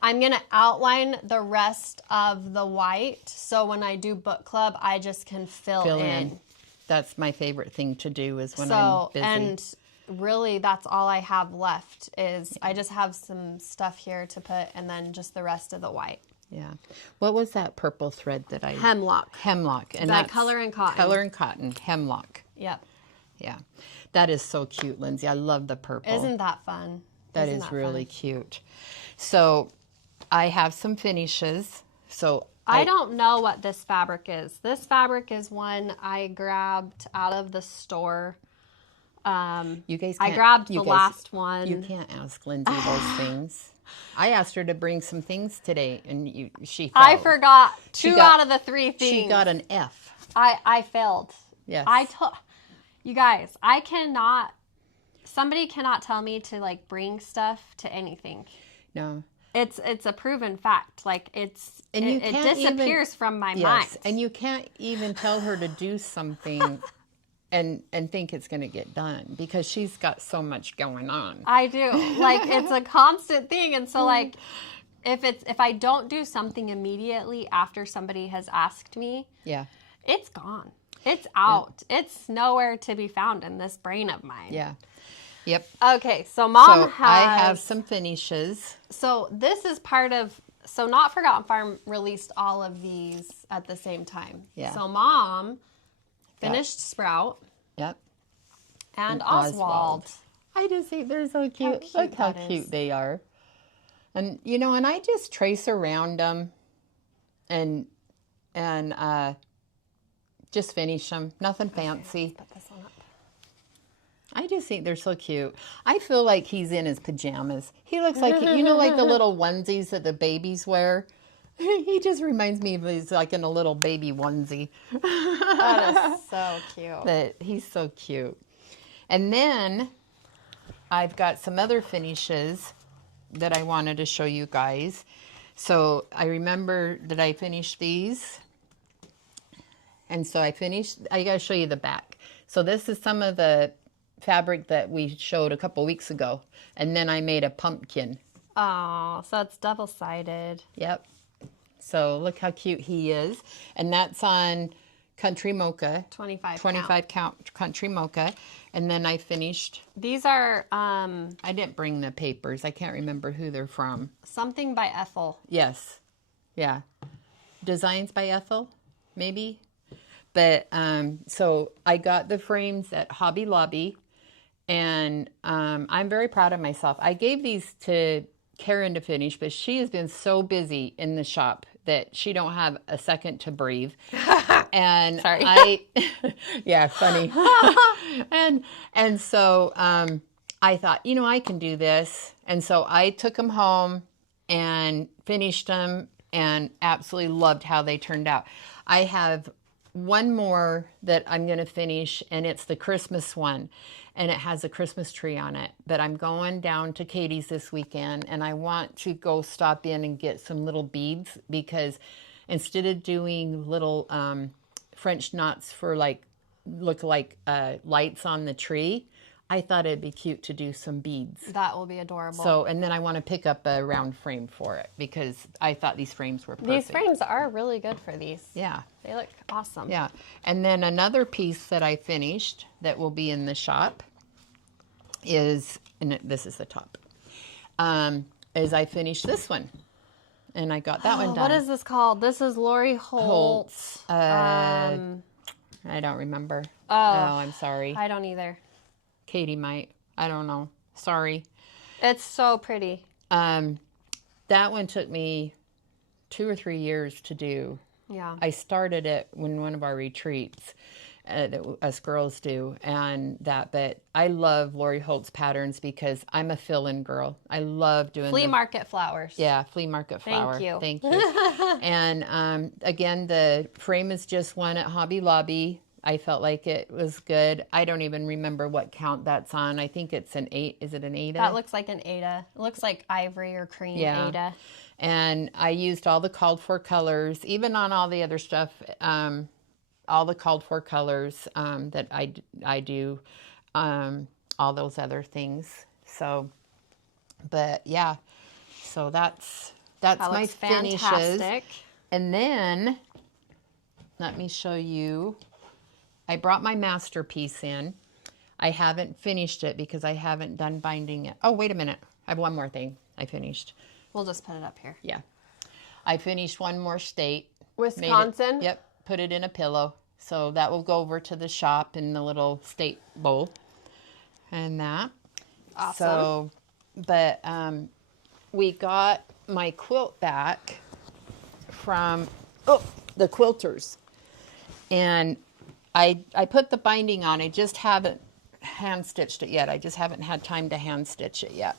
I'm going to outline the rest of the white. So when I do book club, I just can fill in. That's my favorite thing to do is when I'm busy. And really that's all I have left is I just have some stuff here to put and then just the rest of the white. Yeah. What was that purple thread that I... Hemlock. Hemlock. And By that's Color and Cotton. Color and Cotton. Hemlock. Yep. Yeah. That is so cute, Lindsay. I love the purple. Isn't that fun? That is really cute. So I have some finishes. So I don't know what this fabric is. This fabric is one I grabbed out of the store. You guys I grabbed the last one. You can't ask Lindsay those things. I asked her to bring some things today, and she failed. I forgot 2 out of the 3 things. She got an F. I failed. Yes. You guys, somebody cannot tell me to bring stuff to anything. No. It's a proven fact. It disappears from my mind. And you can't even tell her to do something and think it's going to get done because she's got so much going on. I do. It's a constant thing. And so if I don't do something immediately after somebody has asked me, it's gone. It's out. Yeah. It's nowhere to be found in this brain of mine. Yeah. Yep. Okay, so I have some finishes. So this is part of... So Not Forgotten Farm released all of these at the same time. Yeah. So Mom finished Sprout. Yep. And Oswald. I just think they're so cute. Look how cute they are. And, and I just trace around them and just finish them. Nothing fancy. Let's put this one up. I just think they're so cute. I feel like he's in his pajamas. He looks like, like the little onesies that the babies wear. He just reminds me of he's like in a little baby onesie. That is so cute. But he's so cute. And then I've got some other finishes that I wanted to show you guys. So I remember that I finished these. And so I got to show you the back. So this is some of the fabric that we showed a couple weeks ago. And then I made a pumpkin. Oh, so it's double-sided. Yep. So look how cute he is. And that's on Country Mocha. 25 count Country Mocha. And then I finished. These are... I didn't bring the papers. I can't remember who they're from. Something by Ethel. Yes. Yeah. Designs by Ethel, maybe. But so I got the frames at Hobby Lobby. And I'm very proud of myself. I gave these to Karen to finish, but she has been so busy in the shop that she don't have a second to breathe. And sorry. Yeah, funny. and so I thought, I can do this. And so I took them home and finished them and absolutely loved how they turned out. I have one more that I'm going to finish, and it's the Christmas one. And it has a Christmas tree on it. But I'm going down to Katie's this weekend, and I want to go stop in and get some little beads, because instead of doing little French knots for look like lights on the tree, I thought it'd be cute to do some beads. That will be adorable. So, and then I want to pick up a round frame for it because I thought these frames were perfect. These frames are really good for these. Yeah. They look awesome. Yeah. And then another piece that I finished that will be in the shop is, and this is the top, is I finished this one. And I got that one done. What is this called? This is Lori Holt's. I don't remember. Oh, I'm sorry. I don't either. Katie might. I don't know. Sorry. It's so pretty. That one took me 2 or 3 years to do. Yeah. I started it when one of our retreats that us girls do, but I love Lori Holt's patterns because I'm a fill-in girl. I love doing flea market flowers. Yeah, flea market flower. Thank you. And again, the frame is just one at Hobby Lobby. I felt like it was good. I don't even remember what count that's on. I think it's an 8. Is it an Ada? That looks like an Ada. It looks like ivory or cream Ada. And I used all the called for colors, even on all the other stuff, all the called for colors that I do, all those other things. So, but yeah, so that's my finishes. Fantastic. And then let me show you. I brought my masterpiece in. I haven't finished it because I haven't done binding it. Oh, wait a minute. I have one more thing I finished. We'll just put it up here. Yeah. I finished one more state. Wisconsin? Yep. Put it in a pillow. So that will go over to the shop in the little state bowl. And that. Awesome. So, but we got my quilt back from the quilters. And I put the binding on. I just haven't hand stitched it yet. I just haven't had time to hand stitch it yet.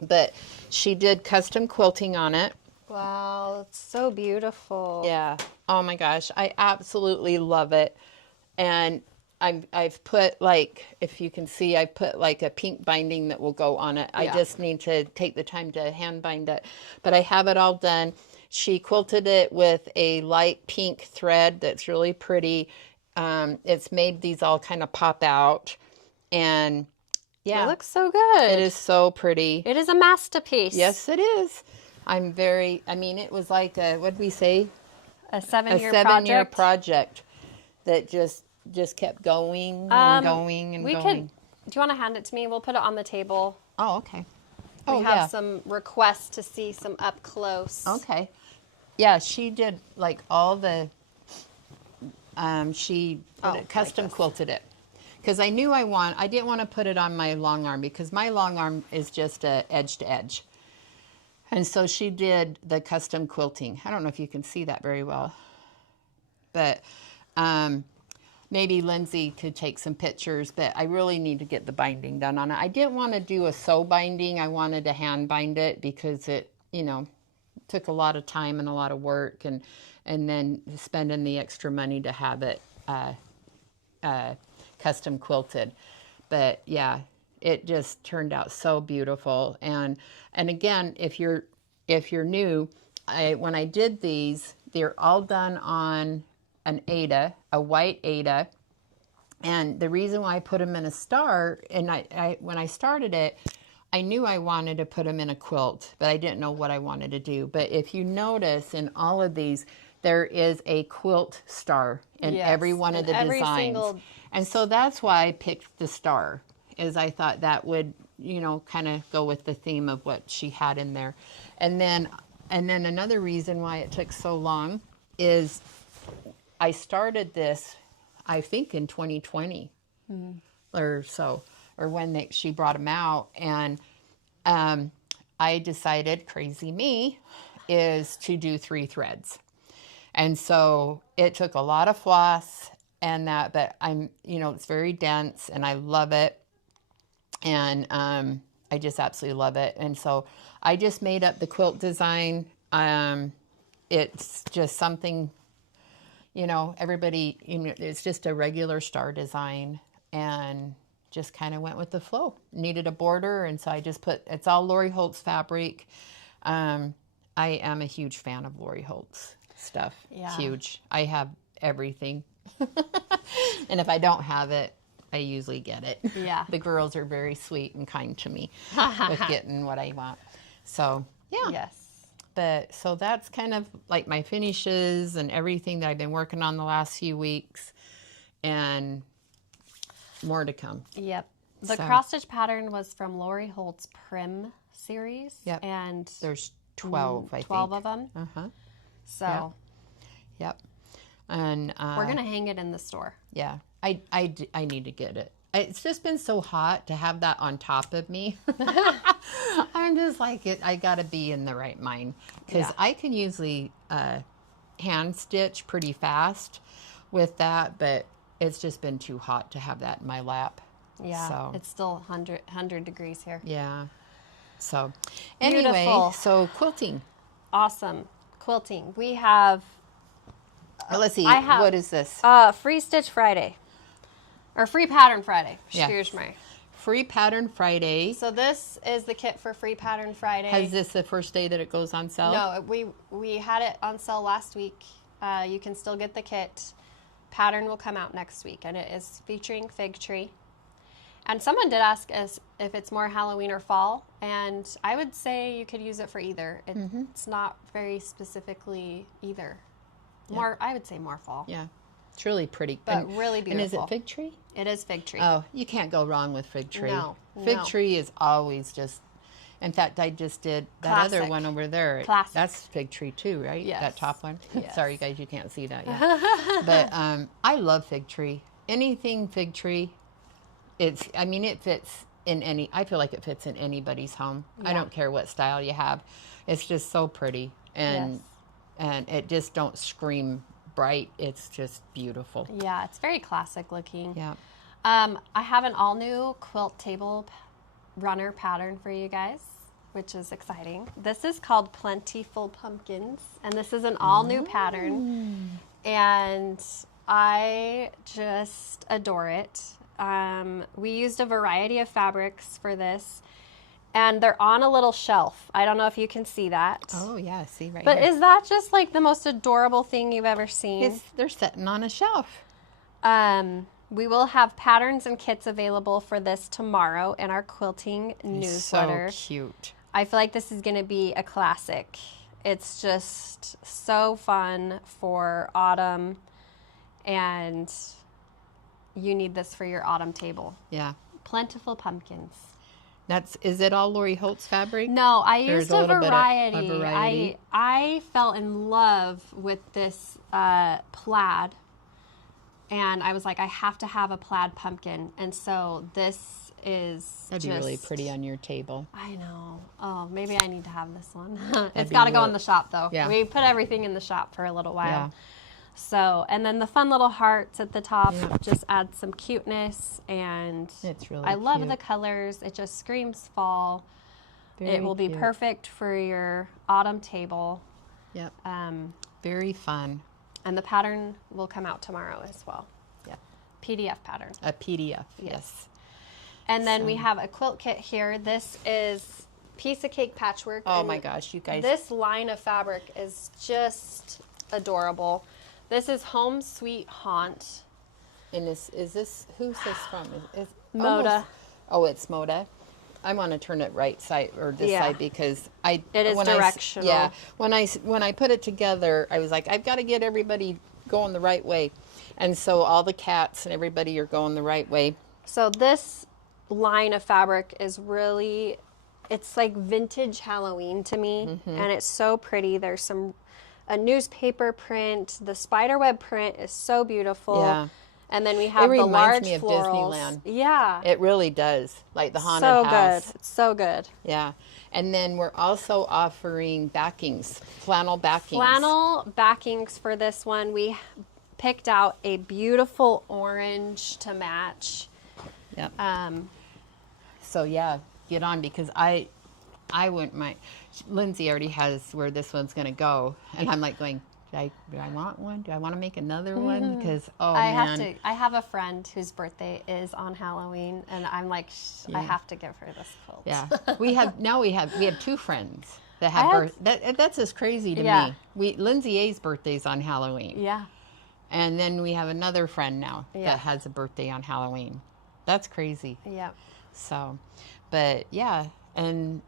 But she did custom quilting on it. Wow, it's so beautiful. Yeah. Oh my gosh, I absolutely love it. And I've put, like, if you can see, I put like a pink binding that will go on it. Yeah. I just need to take the time to hand bind it. But I have it all done. She quilted it with a light pink thread that's really pretty. It's made these all kind of pop out. And yeah. It looks so good. It is so pretty. It is a masterpiece. Yes, it is. It was like what did we say? A 7-year project. A 7-year project. project that just kept going and going and going. Do you want to hand it to me? We'll put it on the table. Oh, okay. We have some requests to see some up close. Okay. Yeah, she did like all the, custom quilted it. Because I knew I didn't want to put it on my long arm because my long arm is just edge to edge. And so she did the custom quilting. I don't know if you can see that very well. But maybe Lindsay could take some pictures, but I really need to get the binding done on it. I didn't want to do a sew binding. I wanted to hand bind it because it, took a lot of time and a lot of work and then spending the extra money to have it custom quilted. But yeah, it just turned out so beautiful. And again, if you're new, when I did these, they're all done on an Ada, a white Ada. And the reason why I put them in a star, and I when I started it, I knew I wanted to put them in a quilt, but I didn't know what I wanted to do. But if you notice in all of these, there is a quilt star in every one of the designs. And so that's why I picked the star, is I thought that would, kind of go with the theme of what she had in there. And then another reason why it took so long is I started this, I think in 2020 or so, or when she brought them out. And I decided, crazy me, is to do 3 threads. And so it took a lot of floss and that, but it's very dense and I love it. And I just absolutely love it. And so I just made up the quilt design. It's just something, everybody, it's just a regular star design and just kind of went with the flow. Needed a border, and so I just it's all Lori Holt's fabric. I am a huge fan of Lori Holt's stuff. Yeah. Huge. I have everything. And if I don't have it, I usually get it. Yeah. The girls are very sweet and kind to me with getting what I want. So, yeah. Yes. But so that's kind of like my finishes and everything that I've been working on the last few weeks, and more to come. Yep. The cross stitch pattern was from Lori Holt's Prim series. Yep. And there's 12, I think. 12 of them. Uh-huh. So. Yep. And we're going to hang it in the store. Yeah. I need to get it. It's just been so hot to have that on top of me. I'm just like, I got to be in the right mind. Because I can usually hand stitch pretty fast with that, but it's just been too hot to have that in my lap. Yeah, so. It's still 100 degrees here. Yeah. So anyway, Beautiful. So quilting. Awesome. Quilting. We have... let's see. What is this? Free Stitch Friday. Or Free Pattern Friday. Excuse me. Free Pattern Friday. So this is the kit for Free Pattern Friday. Is this the first day that it goes on sale? No, we had it on sale last week. You can still get the kit. Pattern will come out next week, and it is featuring Fig Tree. And someone did ask us if it's more Halloween or fall, and I would say you could use it for either. It's not very specifically either. More, I would say more fall. Yeah. It's really pretty. But really beautiful. And is it Fig Tree? It is Fig Tree. Oh, you can't go wrong with Fig Tree. No. Fig Tree is always just, in fact, I just did that other one over there. Classic. That's Fig Tree too, right? Yes. That top one? Yes. Sorry, guys, you can't see that yet. But I love Fig Tree. Anything Fig Tree, it fits in any, I feel like it fits in anybody's home. Yeah. I don't care what style you have. It's just so pretty. And it just don't scream bright. It's just beautiful. Yeah, it's very classic looking. Yeah. I have an all new quilt table runner pattern for you guys, which is exciting. This is called Plentiful Pumpkins, and this is an all new pattern, and I just adore it. We used a variety of fabrics for this, and they're on a little shelf. I don't know if you can see that. Oh, yeah, see right But here. is that just like the most adorable thing you've ever seen? They're sitting on a shelf. We will have patterns and kits available for this tomorrow in our quilting newsletter. So cute. I feel like this is going to be a classic. It's just so fun for autumn, and you need this for your autumn table. Yeah. Plentiful Pumpkins. Is it all Lori Holtz fabric? No, I used a variety. Bit of a variety. I fell in love with this plaid, and I was like, I have to have a plaid pumpkin, and so this is That'd be really pretty on your table. I know. Oh, maybe I need to have this one. It's got to go in the shop, though. Yeah. We put everything in the shop for a little while. Yeah. So, and then the fun little hearts at the top just add some cuteness, and it's really I love cute. the colors. It just screams fall. Very it will be cute. perfect for your autumn table. Yep. Very fun. And the pattern will come out tomorrow as well. Yeah. PDF pattern. A PDF, yes. And then we have a quilt kit here. This is Piece of Cake Patchwork. Oh my gosh, you guys. This line of fabric is just adorable. This is Home Sweet Haunt. And is this, who's this from? It's Moda. It's Moda. I want to turn it right side or this side because it is directional. When I put it together, I was like, I've got to get everybody going the right way. And so all the cats and everybody are going the right way. So this line of fabric is really, it's like vintage Halloween to me, and it's so pretty. There's a newspaper print. The spiderweb print is so beautiful. Yeah. And then we have the large me of florals. Disneyland. Yeah. It really does. Like the haunted house. So good. It's so good. Yeah. And then we're also offering backings, flannel backings. Flannel backings for this one. We picked out a beautiful orange to match. Yep. So yeah, get on because I wouldn't mind. Lindsay already has where this one's going to go. And I'm like going, do I want one? Do I want to make another one? Because, I have a friend whose birthday is on Halloween, and I'm like, I have to give her this quilt. Yeah. we have two friends that have that's just crazy to me. Lindsay A's birthday's on Halloween. Yeah. And then we have another friend now that has a birthday on Halloween. That's crazy. Yeah. So, but yeah. And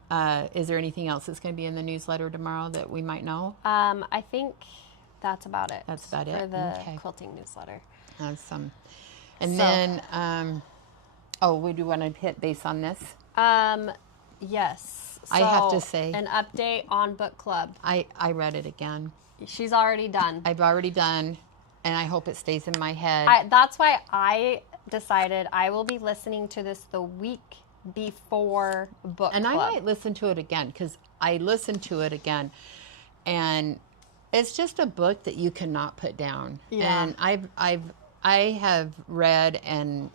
is there anything else that's going to be in the newsletter tomorrow that we might know? I think that's about it. That's about it. For the quilting newsletter. Awesome. And then, we do want to hit base on this? Yes. So I have to say. An update on book club. I read it again. She's already done. I've already done, and I hope it stays in my head. That's why I decided I will be listening to this the week before book club. And I might listen to it again, because I listened to it again, and it's just a book that you cannot put down. Yeah. And I have read and,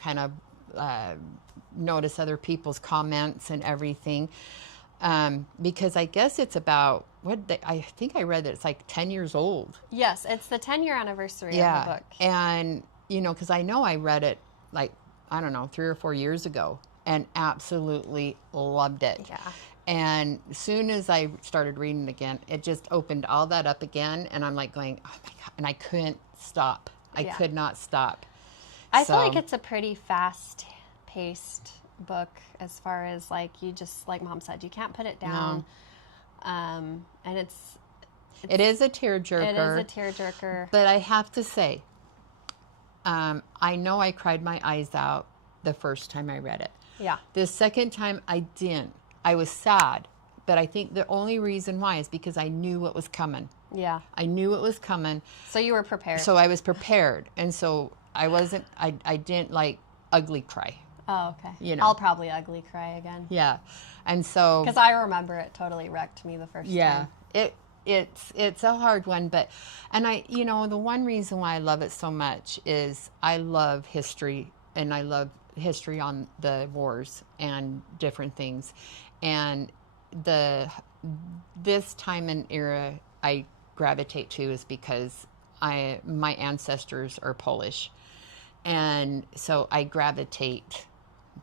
kind of notice other people's comments and everything, because I guess it's about, I think I read that it's like 10 years old. Yes, it's the 10-year anniversary of the book. And, because I know I read it like, I don't know, 3 or 4 years ago and absolutely loved it. Yeah. And as soon as I started reading it again, it just opened all that up again. And I'm like going, oh my God. And I couldn't stop. I could not stop. I feel like it's a pretty fast-paced book as far as like, you just, like Mom said, you can't put it down. No. And it is a tearjerker. It is a tearjerker. But I have to say, I know I cried my eyes out the first time I read it. Yeah. The second time I didn't. I was sad, but I think the only reason why is because I knew what was coming. Yeah. I knew what was coming. So you were prepared. So I was prepared. And so I didn't like ugly cry. Oh, okay. I'll probably ugly cry again. Yeah. And so. Because I remember it totally wrecked me the first time. Yeah. It's a hard one, and the one reason why I love it so much is I love history, and I love history on the wars and different things. And this time and era I gravitate to is because my ancestors are Polish, and so I gravitate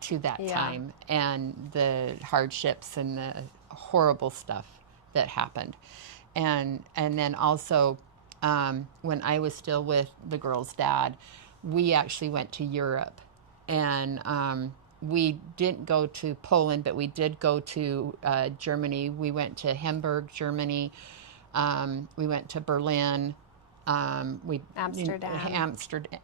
to that time and the hardships and the horrible stuff that happened. And then also when I was still with the girl's dad, we actually went to Europe, and we didn't go to Poland, but we did go to Germany. We went to Hamburg, Germany. We went to Berlin. Amsterdam.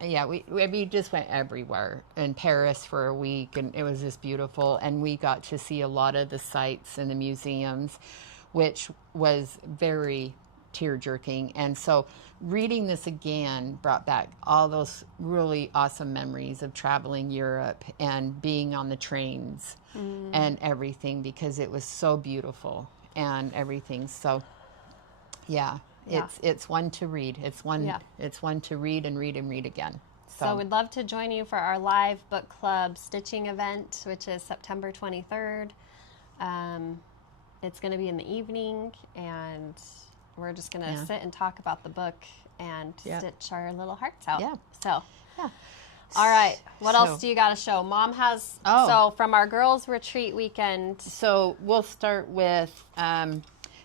Yeah, we just went everywhere. In Paris for a week, and it was just beautiful. And we got to see a lot of the sites and the museums, which was very tear-jerking. And so reading this again brought back all those really awesome memories of traveling Europe and being on the trains and everything, because it was so beautiful and everything. So yeah. It's one to read. It's one to read and read and read again. So we'd love to join you for our live book club stitching event, which is September 23rd. It's going to be in the evening, and we're just going to sit and talk about the book and stitch our little hearts out. Yeah. All right. What else do you got to show? Mom has, so from our girls' retreat weekend. So we'll start with,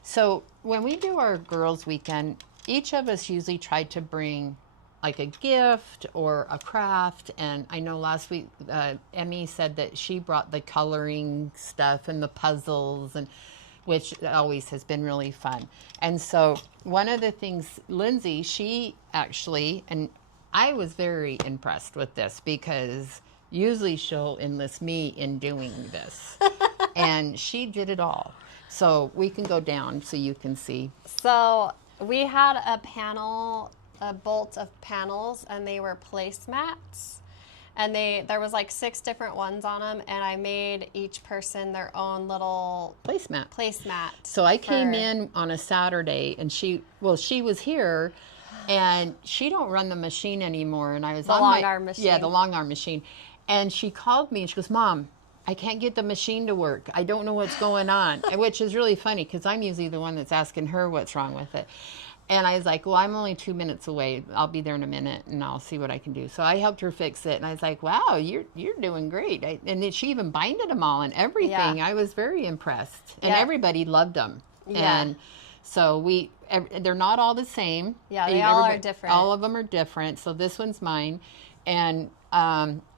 so when we do our girls' weekend, each of us usually try to bring like a gift or a craft. And I know last week, Emmy said that she brought the coloring stuff and the puzzles, and which always has been really fun. And so one of the things, Lindsay, she actually, and I was very impressed with this, because usually she'll enlist me in doing this. And she did it all. So we can go down so you can see. So we had a bolt of panels, and they were placemats. And there was like 6 different ones on them, and I made each person their own little placemat. So I came in on a Saturday, and she was here, and she don't run the machine anymore. And I was the long arm machine. Yeah, the long arm machine. And she called me and she goes, "Mom, I can't get the machine to work. I don't know what's going on," which is really funny, because I'm usually the one that's asking her what's wrong with it. And I was like, "Well, I'm only 2 minutes away. I'll be there in a minute, and I'll see what I can do." So I helped her fix it, and I was like, "Wow, you're doing great." And then she even binded them all and everything. Yeah. I was very impressed, and everybody loved them. Yeah. And so they're not all the same. Yeah, they all are different. All of them are different. So this one's mine, and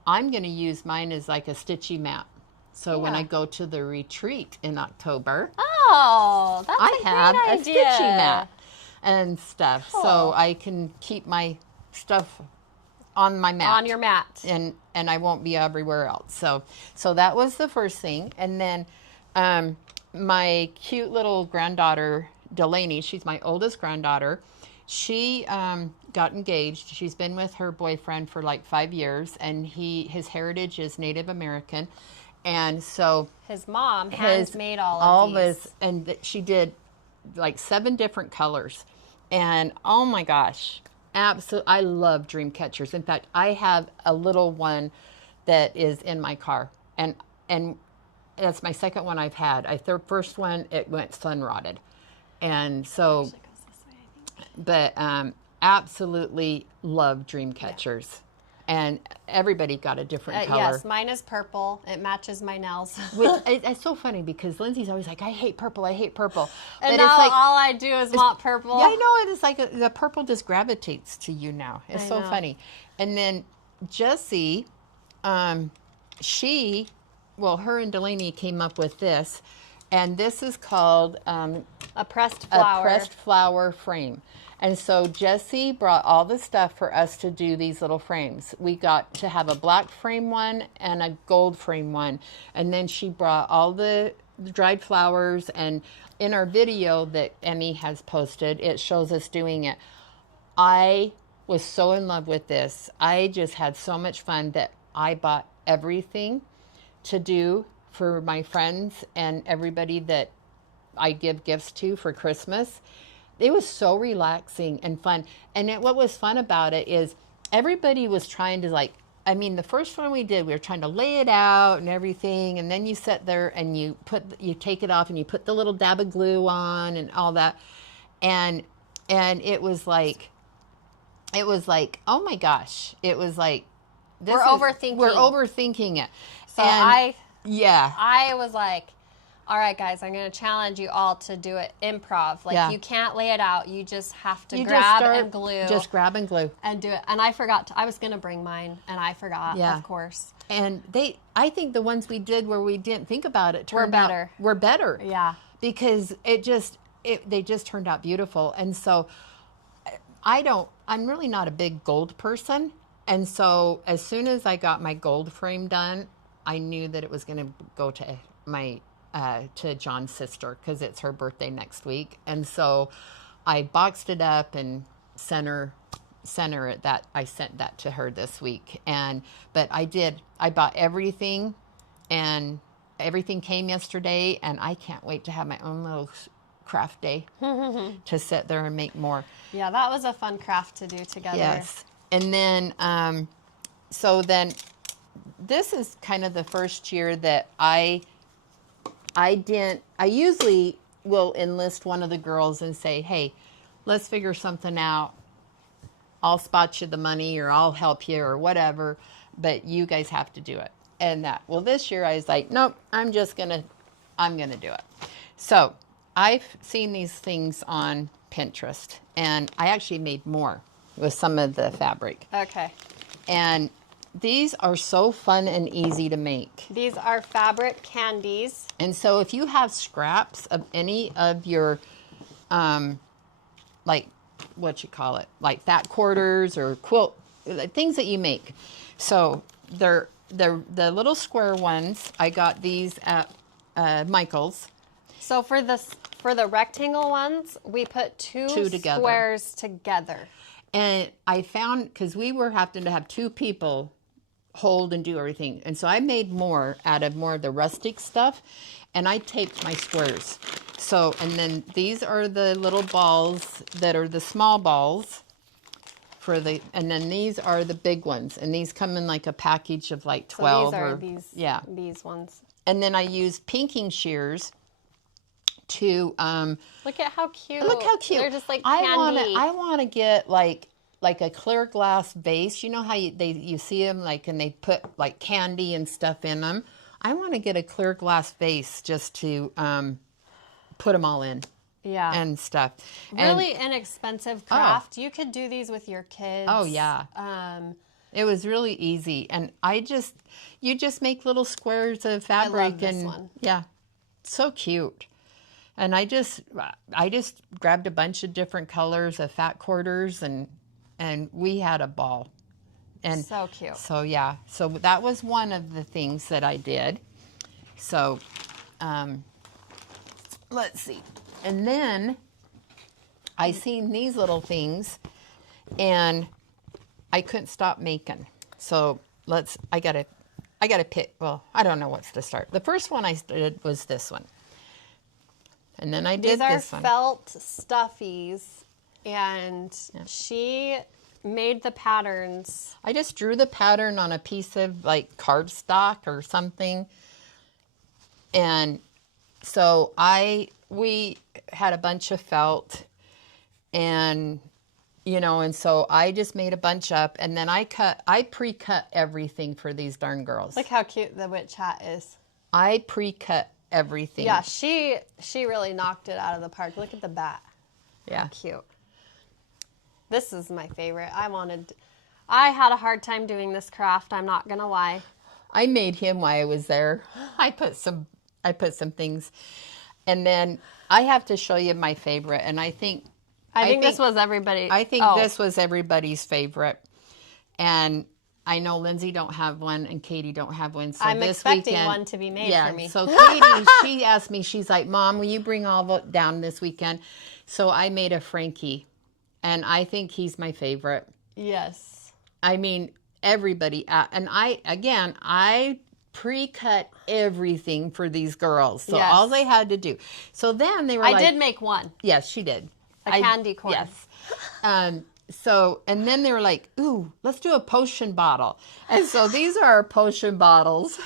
I'm going to use mine as like a stitchy mat. So when I go to the retreat in October, that's I have great a idea. stitchy mat and stuff. Cool. So I can keep my stuff on my mat. On your mat. And I won't be everywhere else. So that was the first thing. And then my cute little granddaughter, Delaney, she's my oldest granddaughter. She got engaged. She's been with her boyfriend for like 5 years, and his heritage is Native American. And so his mom has made all of these. And she did like 7 different colors. And oh my gosh, absolutely, I love dream catchers. In fact, I have a little one that is in my car, and that's my second one I've had. The first one, it went sun rotted, and so, but absolutely love dream catchers. And everybody got a different color. Yes, mine is purple. It matches my nails. It's so funny because Lindsay's always like, I hate purple. And but now it's like, all I do is want purple. Yeah, I know. It's like the purple just gravitates to you now. It's so funny. And then Jessie, her and Delaney came up with this. And this is called a pressed flower. A pressed flower frame. And so Jessie brought all the stuff for us to do these little frames. We got to have a black frame one and a gold frame one. And then she brought all the dried flowers. And in our video that Emmy has posted, it shows us doing it. I was so in love with this. I just had so much fun that I bought everything to do for my friends and everybody that I give gifts to for Christmas. It was so relaxing and fun. And what was fun about it is everybody was trying to the first one we did, we were trying to lay it out and everything. And then you sit there and you take it off and you put the little dab of glue on and all that. And it was like, oh my gosh. It was like, we're overthinking it. So I was like, all right, guys, I'm going to challenge you all to do it improv. You can't lay it out. You just have to grab and glue. Just grab and glue. And do it. And I forgot. I was going to bring mine, and I forgot, of course. And I think the ones we did where we didn't think about it were better. Yeah. Because they just turned out beautiful. And so I'm really not a big gold person. And so as soon as I got my gold frame done, I knew that it was going to go to to John's sister because it's her birthday next week. And so I boxed it up and sent her that. I sent that to her this week. But I bought everything, and everything came yesterday, and I can't wait to have my own little craft day to sit there and make more. Yeah, that was a fun craft to do together. Yes. And then, so then this is kind of the first year that I usually will enlist one of the girls and say, hey, let's figure something out. I'll spot you the money or I'll help you or whatever, but you guys have to do it. And this year I was like, nope, I'm going to do it. So I've seen these things on Pinterest, and I actually made more with some of the fabric. Okay. And these are so fun and easy to make. These are fabric candies. And so if you have scraps of any of your, like fat quarters or quilt, things that you make. So they're the little square ones. I got these at Michael's. So for the rectangle ones, we put two squares together. And I found, because we were having to have 2 people hold and do everything. And so I made more out of more of the rustic stuff, and I taped my squares. So, and then these are the little balls that are the small balls and then these are the big ones. And these come in like a package of like 12. So these ones. And then I used pinking shears to, look at how cute. Look how cute. They're just like candy. I want to get like a clear glass vase. You know how you see them and they put like candy and stuff in them. I want to get a clear glass vase just to put them all in. Yeah. And stuff. Really inexpensive craft. You could do these with your kids. Oh, yeah. It was really easy. And you just make little squares of fabric. I love this one. Yeah, so cute. And I just grabbed a bunch of different colors of fat quarters, and we had a ball. And so cute. So yeah, so that was one of the things that I did. So let's see. And then I seen these little things, and I couldn't stop making. So I gotta pick. Well, I don't know what's to start. The first one I did was this one. And then I did this one. These are felt stuffies, and she made the patterns. I just drew the pattern on a piece of like cardstock or something. And so we had a bunch of felt, and and so I just made a bunch up, and then I pre-cut everything for these darn girls. Look how cute the witch hat is. I pre-cut everything. Yeah, she really knocked it out of the park. Look at the bat. Yeah. Cute. This is my favorite. I had a hard time doing this craft, I'm not gonna lie. I made him while I was there. I put some things, and then I have to show you my favorite, and I think this was everybody. I think this was everybody's favorite, and I know Lindsay don't have one and Katie don't have one. So I'm this expecting weekend, one to be made for me. So Katie, she asked me, she's like, Mom, will you bring all of it down this weekend? So I made a Frankie, and I think he's my favorite. Yes. I mean, everybody, and I pre-cut everything for these girls. So all they had to do. So then they were I did make one. Yes, she did. A candy corn. Yes. So, and then they were like, ooh, let's do a potion bottle. And so these are our potion bottles.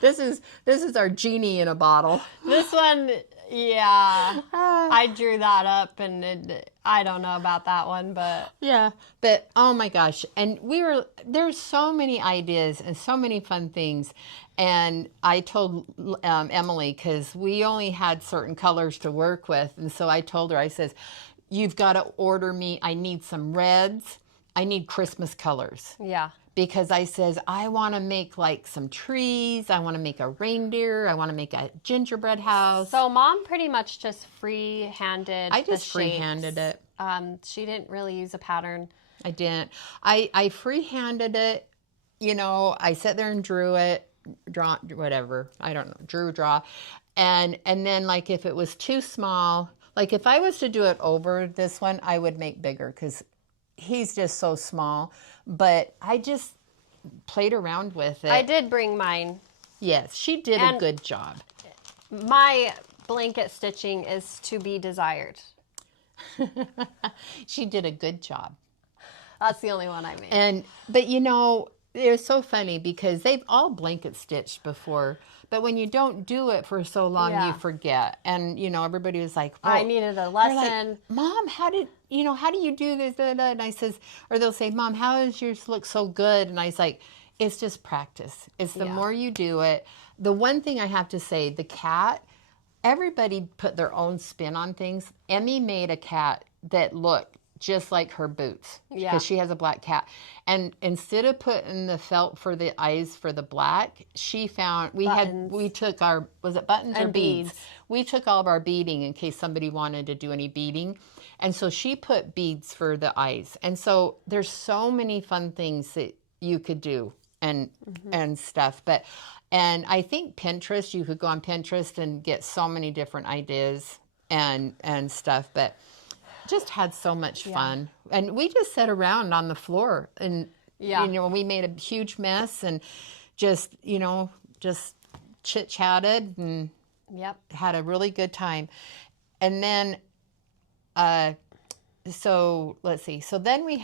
This is our genie in a bottle. This one, yeah, I drew that up, and I don't know about that one, but. Yeah, but oh my gosh. And there's so many ideas and so many fun things. And I told Emily, because we only had certain colors to work with. And so I told her, I says, you've got to order me. I need some reds. I need Christmas colors. Yeah. Because I says, I want to make like some trees. I want to make a reindeer. I want to make a gingerbread house. So Mom pretty much just free-handed I just free-handed it. She didn't really use a pattern. I didn't. I free-handed it. I sat there and drew it. Draw, whatever. I don't know. Draw. And then like if it was too small, like if I was to do it over this one, I would make bigger because he's just so small. But I just played around with it. I did bring mine. Yes, she did a good job. My blanket stitching is to be desired. She did a good job. That's the only one I made. But they're so funny because they've all blanket stitched before. But when you don't do it for so long, you forget. And, everybody was like, I needed a lesson. Like, Mom, how do you do this? And I says, or they'll say, Mom, how does yours look so good? And I was like, it's just practice. It's the more you do it. The one thing I have to say, the cat, everybody put their own spin on things. Emmy made a cat that looked just like her boots because she has a black cat. And instead of putting the felt for the eyes for the black, she found we took our, was it buttons or beads? We took all of our beading in case somebody wanted to do any beading. And so she put beads for the eyes. And so there's so many fun things that you could do and stuff. And I think Pinterest, you could go on Pinterest and get so many different ideas and stuff. But just had so much fun. And we just sat around on the floor and, we made a huge mess and just chit-chatted and had a really good time. And then, so let's see. So then we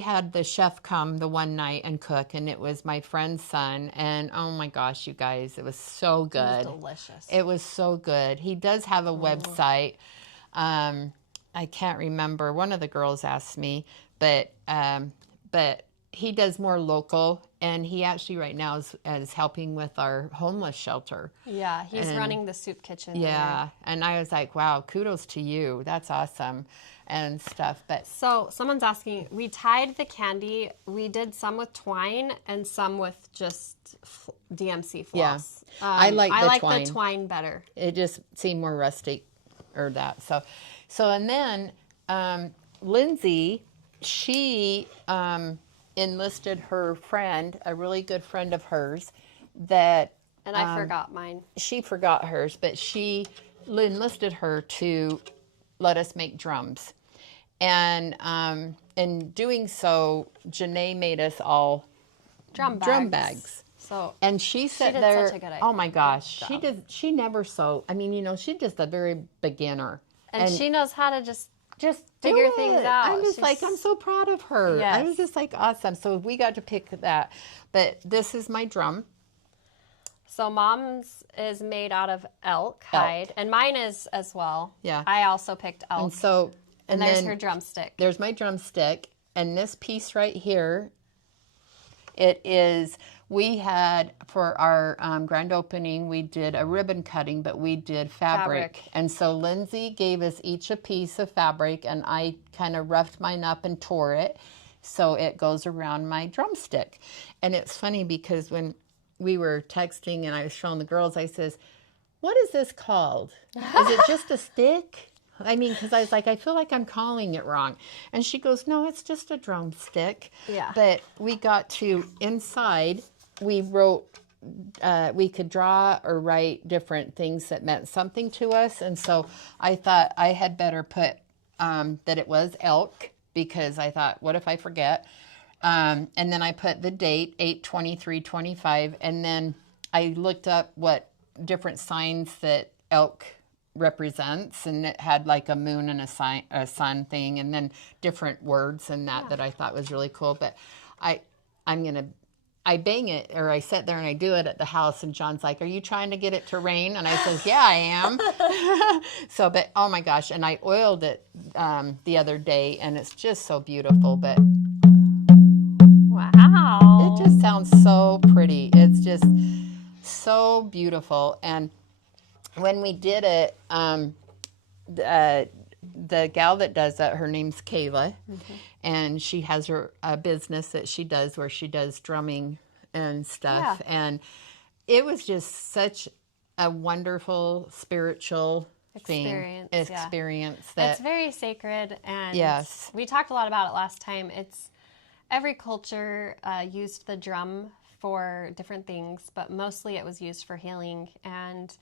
had the chef come the one night and cook, and it was my friend's son. And oh my gosh, you guys, it was so good. It was delicious. It was so good. He does have a website. I can't remember. One of the girls asked me, but he does more local, and he actually right now is helping with our homeless shelter. Yeah, he's running the soup kitchen. Yeah, and I was like, wow, kudos to you. That's awesome and stuff. But so someone's asking, we tied the candy. We did some with twine and some with just DMC floss. Yeah, I like the twine better. It just seemed more rustic or that. So and then Lindsay, she enlisted her friend, a really good friend of hers, that... And I forgot mine. She forgot hers, but she enlisted her to let us make drums. And in doing so, Janae made us all drum bags. So and she sat there. Such a good idea. Oh my gosh, she never sewed. I mean, she's just a very beginner, and she knows how to just figure things out. I'm just I'm so proud of her. Yes. I was just like, awesome. So we got to pick that. But this is my drum. So Mom's is made out of elk hide, and mine is as well. Yeah. I also picked elk. And there's her drumstick. There's my drumstick, and this piece right here, it is, we had, for our grand opening, we did a ribbon cutting, but we did fabric. And so Lindsay gave us each a piece of fabric, and I kind of roughed mine up and tore it, so it goes around my drumstick. And it's funny because when we were texting and I was showing the girls, I says, what is this called? Is it just a stick? I mean, because I was like, I feel like I'm calling it wrong. And she goes, no, it's just a drumstick. Yeah. But we got to, inside, we wrote, we could draw or write different things that meant something to us. And so I thought I had better put that it was elk, because I thought, what if I forget? And then I put the date, 8/23/25, and then I looked up what different signs that elk represents, and it had like a moon and a sun thing, and then different words and that I thought was really cool. But I bang it, or I sit there and I do it at the house, and John's like, are you trying to get it to rain? And I says, yeah, I am. So, but oh my gosh, and I oiled it the other day, and it's just so beautiful. But wow, it just sounds so pretty. It's just so beautiful. And when we did it, the gal that does that, her name's Kayla, and she has her business that she does where she does drumming and stuff. Yeah. And it was just such a wonderful spiritual experience. That it's very sacred. And yes, we talked a lot about it last time. It's every culture used the drum for different things, but mostly it was used for healing. And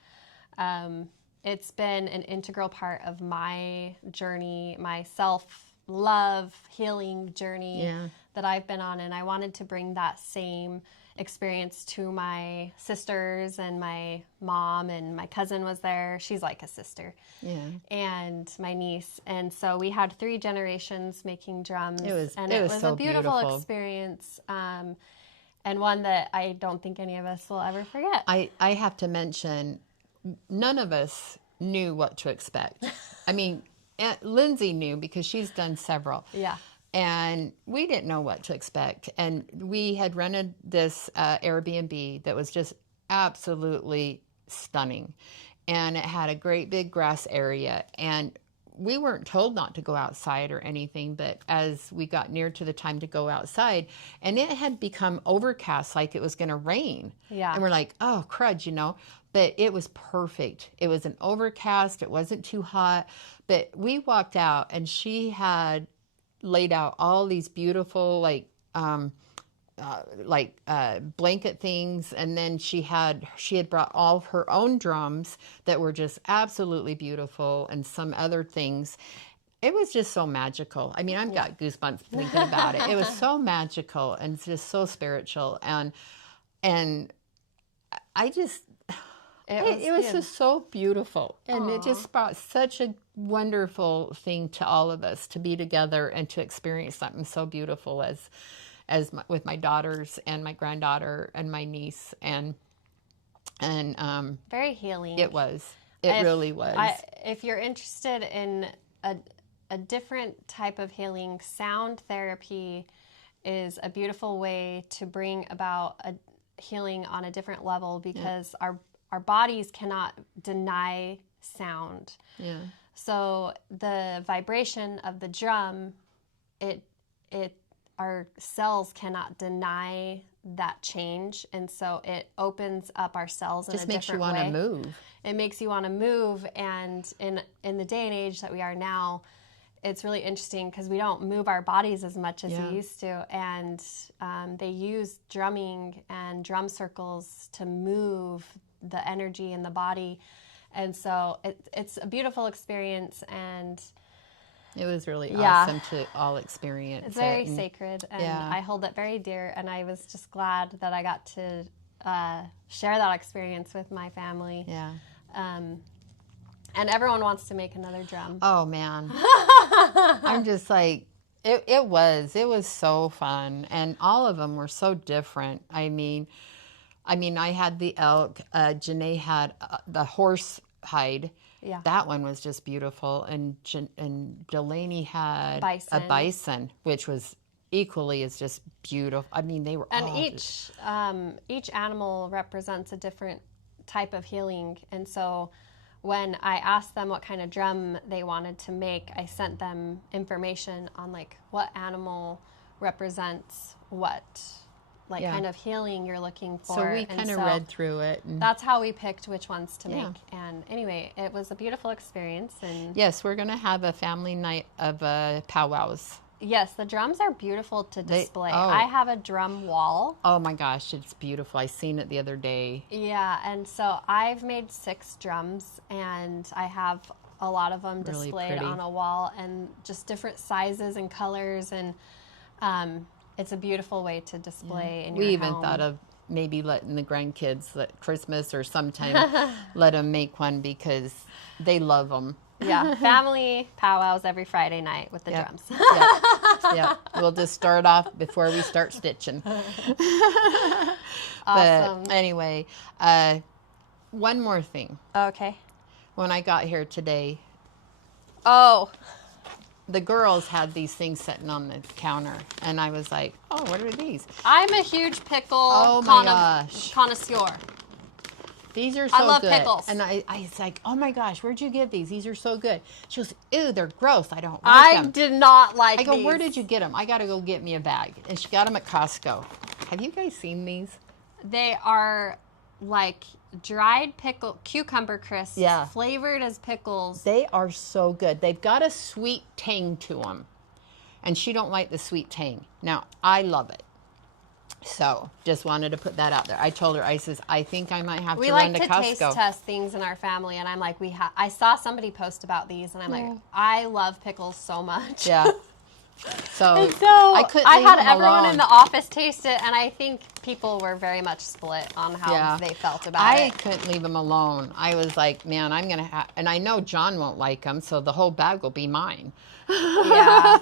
it's been an integral part of my journey, my self-love healing journey that I've been on. And I wanted to bring that same experience to my sisters and my mom, and my cousin was there. She's like a sister. Yeah. And my niece. And so we had 3 generations making drums. It was so a beautiful experience. And one that I don't think any of us will ever forget. I have to mention, none of us knew what to expect. I mean, Lindsay knew because she's done several. Yeah. And we didn't know what to expect. And we had rented this Airbnb that was just absolutely stunning. And it had a great big grass area. And we weren't told not to go outside or anything, but as we got near to the time to go outside, and it had become overcast, like it was going to rain. Yeah. And we're like, oh, crud, But it was perfect. It was an overcast. It wasn't too hot. But we walked out, and she had laid out all these beautiful, blanket things, and then she had brought all of her own drums that were just absolutely beautiful, and some other things. It was just so magical. I mean, I've got goosebumps thinking about it. It was so magical and just so spiritual, and I just. It was just so beautiful, and Aww. It just brought such a wonderful thing to all of us to be together and to experience something so beautiful with my daughters and my granddaughter and my niece, and very healing. It was. It really was. If you're interested in a different type of healing, sound therapy is a beautiful way to bring about a healing on a different level, because our bodies cannot deny sound. Yeah. So the vibration of the drum, our cells cannot deny that change, and so it opens up our cells in a different way. Just makes you want to move. It makes you want to move, and in the day and age that we are now, it's really interesting because we don't move our bodies as much as we used to, and they use drumming and drum circles to move the energy in the body, and so it's a beautiful experience, and it was really awesome to all experience. It's very sacred, and I hold it very dear, and I was just glad that I got to share that experience with my family. Yeah. And everyone wants to make another drum. Oh, man. I'm just like, it was so fun, and all of them were so different. I mean, I had the elk. Janae had the horse hide. Yeah. That one was just beautiful. And Delaney had a bison, which was equally as just beautiful. I mean, they were all each animal represents a different type of healing. And so when I asked them what kind of drum they wanted to make, I sent them information on like what animal represents what kind of healing you're looking for. So we kind of read through it. And that's how we picked which ones to make. And anyway, it was a beautiful experience. And yes, we're going to have a family night of powwows. Yes, the drums are beautiful to display. I have a drum wall. Oh my gosh, it's beautiful. I seen it the other day. Yeah, and so I've made 6 drums, and I have a lot of them displayed on a wall, and just different sizes and colors, and it's a beautiful way to display in your home. We even thought of maybe letting the grandkids at Christmas or sometime let them make one, because they love them. Yeah, family powwows every Friday night with the drums. Yeah, we'll just start off before we start stitching. Awesome. But anyway, one more thing. Okay. When I got here today, the girls had these things sitting on the counter, and I was like, oh, what are these? I'm a huge pickle connoisseur. These are so good. I love pickles. And I was like, oh my gosh, where'd you get these? These are so good. She goes, ew, they're gross. I don't like them. I did not like these. I go, where did you get them? I got to go get me a bag. And she got them at Costco. Have you guys seen these? They are like dried cucumber crisps, flavored as pickles. They are so good. They've got a sweet tang to them. And she don't like the sweet tang. Now, I love it. So, just wanted to put that out there. I told her, I says, I think I might have to run to Costco. We like to taste test things in our family, and I'm like, I saw somebody post about these, and I'm like, I love pickles so much. Yeah. So I had everyone in the office taste it, and I think people were very much split on how they felt about it. I couldn't leave them alone. I was like, man, I'm going to have, and I know John won't like them, so the whole bag will be mine. Yeah.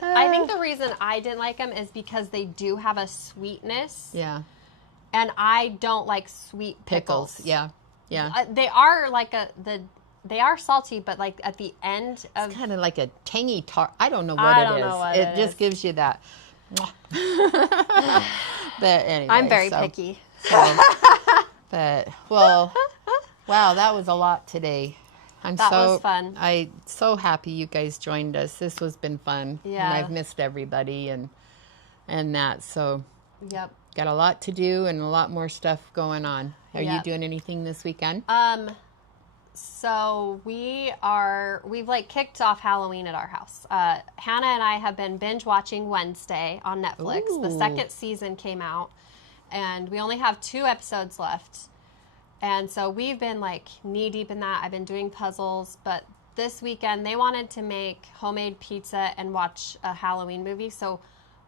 I think the reason I didn't like them is because they do have a sweetness. Yeah. And I don't like sweet pickles. Yeah. Yeah. They are like they are salty, but like at the end of... It's kind of like a tangy tart. I don't know what it is. It just gives you that. But anyway. I'm very picky. But, well, wow, that was a lot today. That was fun. I'm so happy you guys joined us. This has been fun. Yeah. And I've missed everybody and that. So, yep. Got a lot to do and a lot more stuff going on. Are you doing anything this weekend? So we've like kicked off Halloween at our house. Hannah and I have been binge watching Wednesday on Netflix. Ooh. The second season came out, and we only have 2 episodes left. And so we've been like knee deep in that. I've been doing puzzles, but this weekend they wanted to make homemade pizza and watch a Halloween movie. So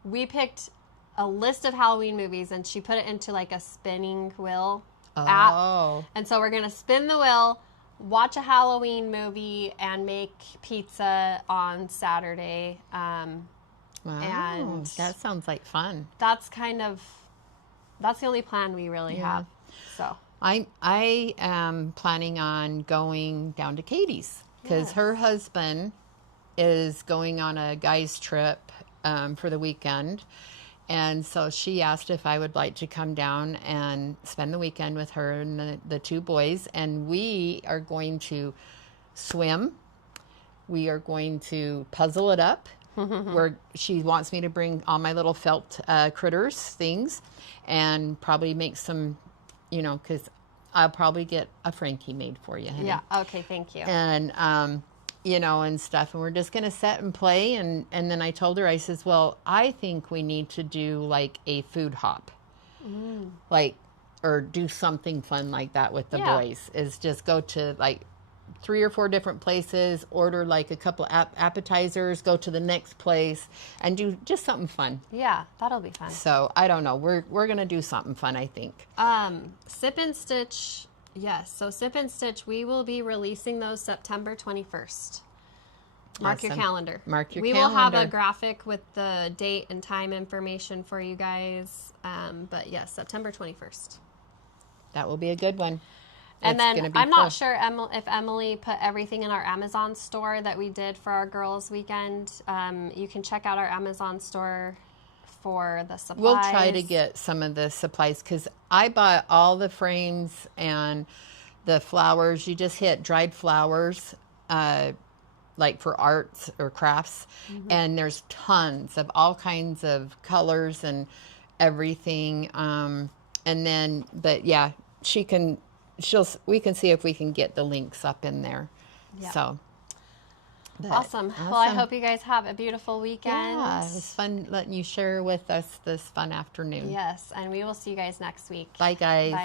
we picked a list of Halloween movies, and she put it into like a spinning wheel app. And so we're going to spin the wheel, watch a Halloween movie, and make pizza on Saturday. Wow, and that sounds like fun. That's the only plan we really have. So I am planning on going down to Katie's because her husband is going on a guy's trip for the weekend. And so she asked if I would like to come down and spend the weekend with her and the two boys. And we are going to swim. We are going to puzzle it up. Where she wants me to bring all my little felt critters things and probably make some, you know, because I'll probably get a Frankie made for you, honey. Yeah, okay, thank you. And, you know, and stuff. And we're just going to sit and play. And then I told her, I says, well, I think we need to do like a food hop. Like, or do something fun like that with the boys. Is just go to like 3 or 4 different places, order like a couple appetizers, go to the next place, and do just something fun. Yeah, that'll be fun. So I don't know. We're gonna do something fun, I think. Sip and Stitch, yes. So Sip and Stitch, we will be releasing those September 21st. Mark your calendar. Mark your calendar. We will have a graphic with the date and time information for you guys. But yes, September 21st. That will be a good one. And then I'm not sure if Emily put everything in our Amazon store that we did for our girls' weekend. You can check out our Amazon store for the supplies. We'll try to get some of the supplies because I bought all the frames and the flowers. You just hit dried flowers, like for arts or crafts. And there's tons of all kinds of colors and everything. And then, but yeah, we can see if we can get the links up in there. Yep. So awesome. Well, I hope you guys have a beautiful weekend. Yeah, it was fun letting you share with us this fun afternoon. Yes, and we will see you guys next week. Bye, guys. Bye.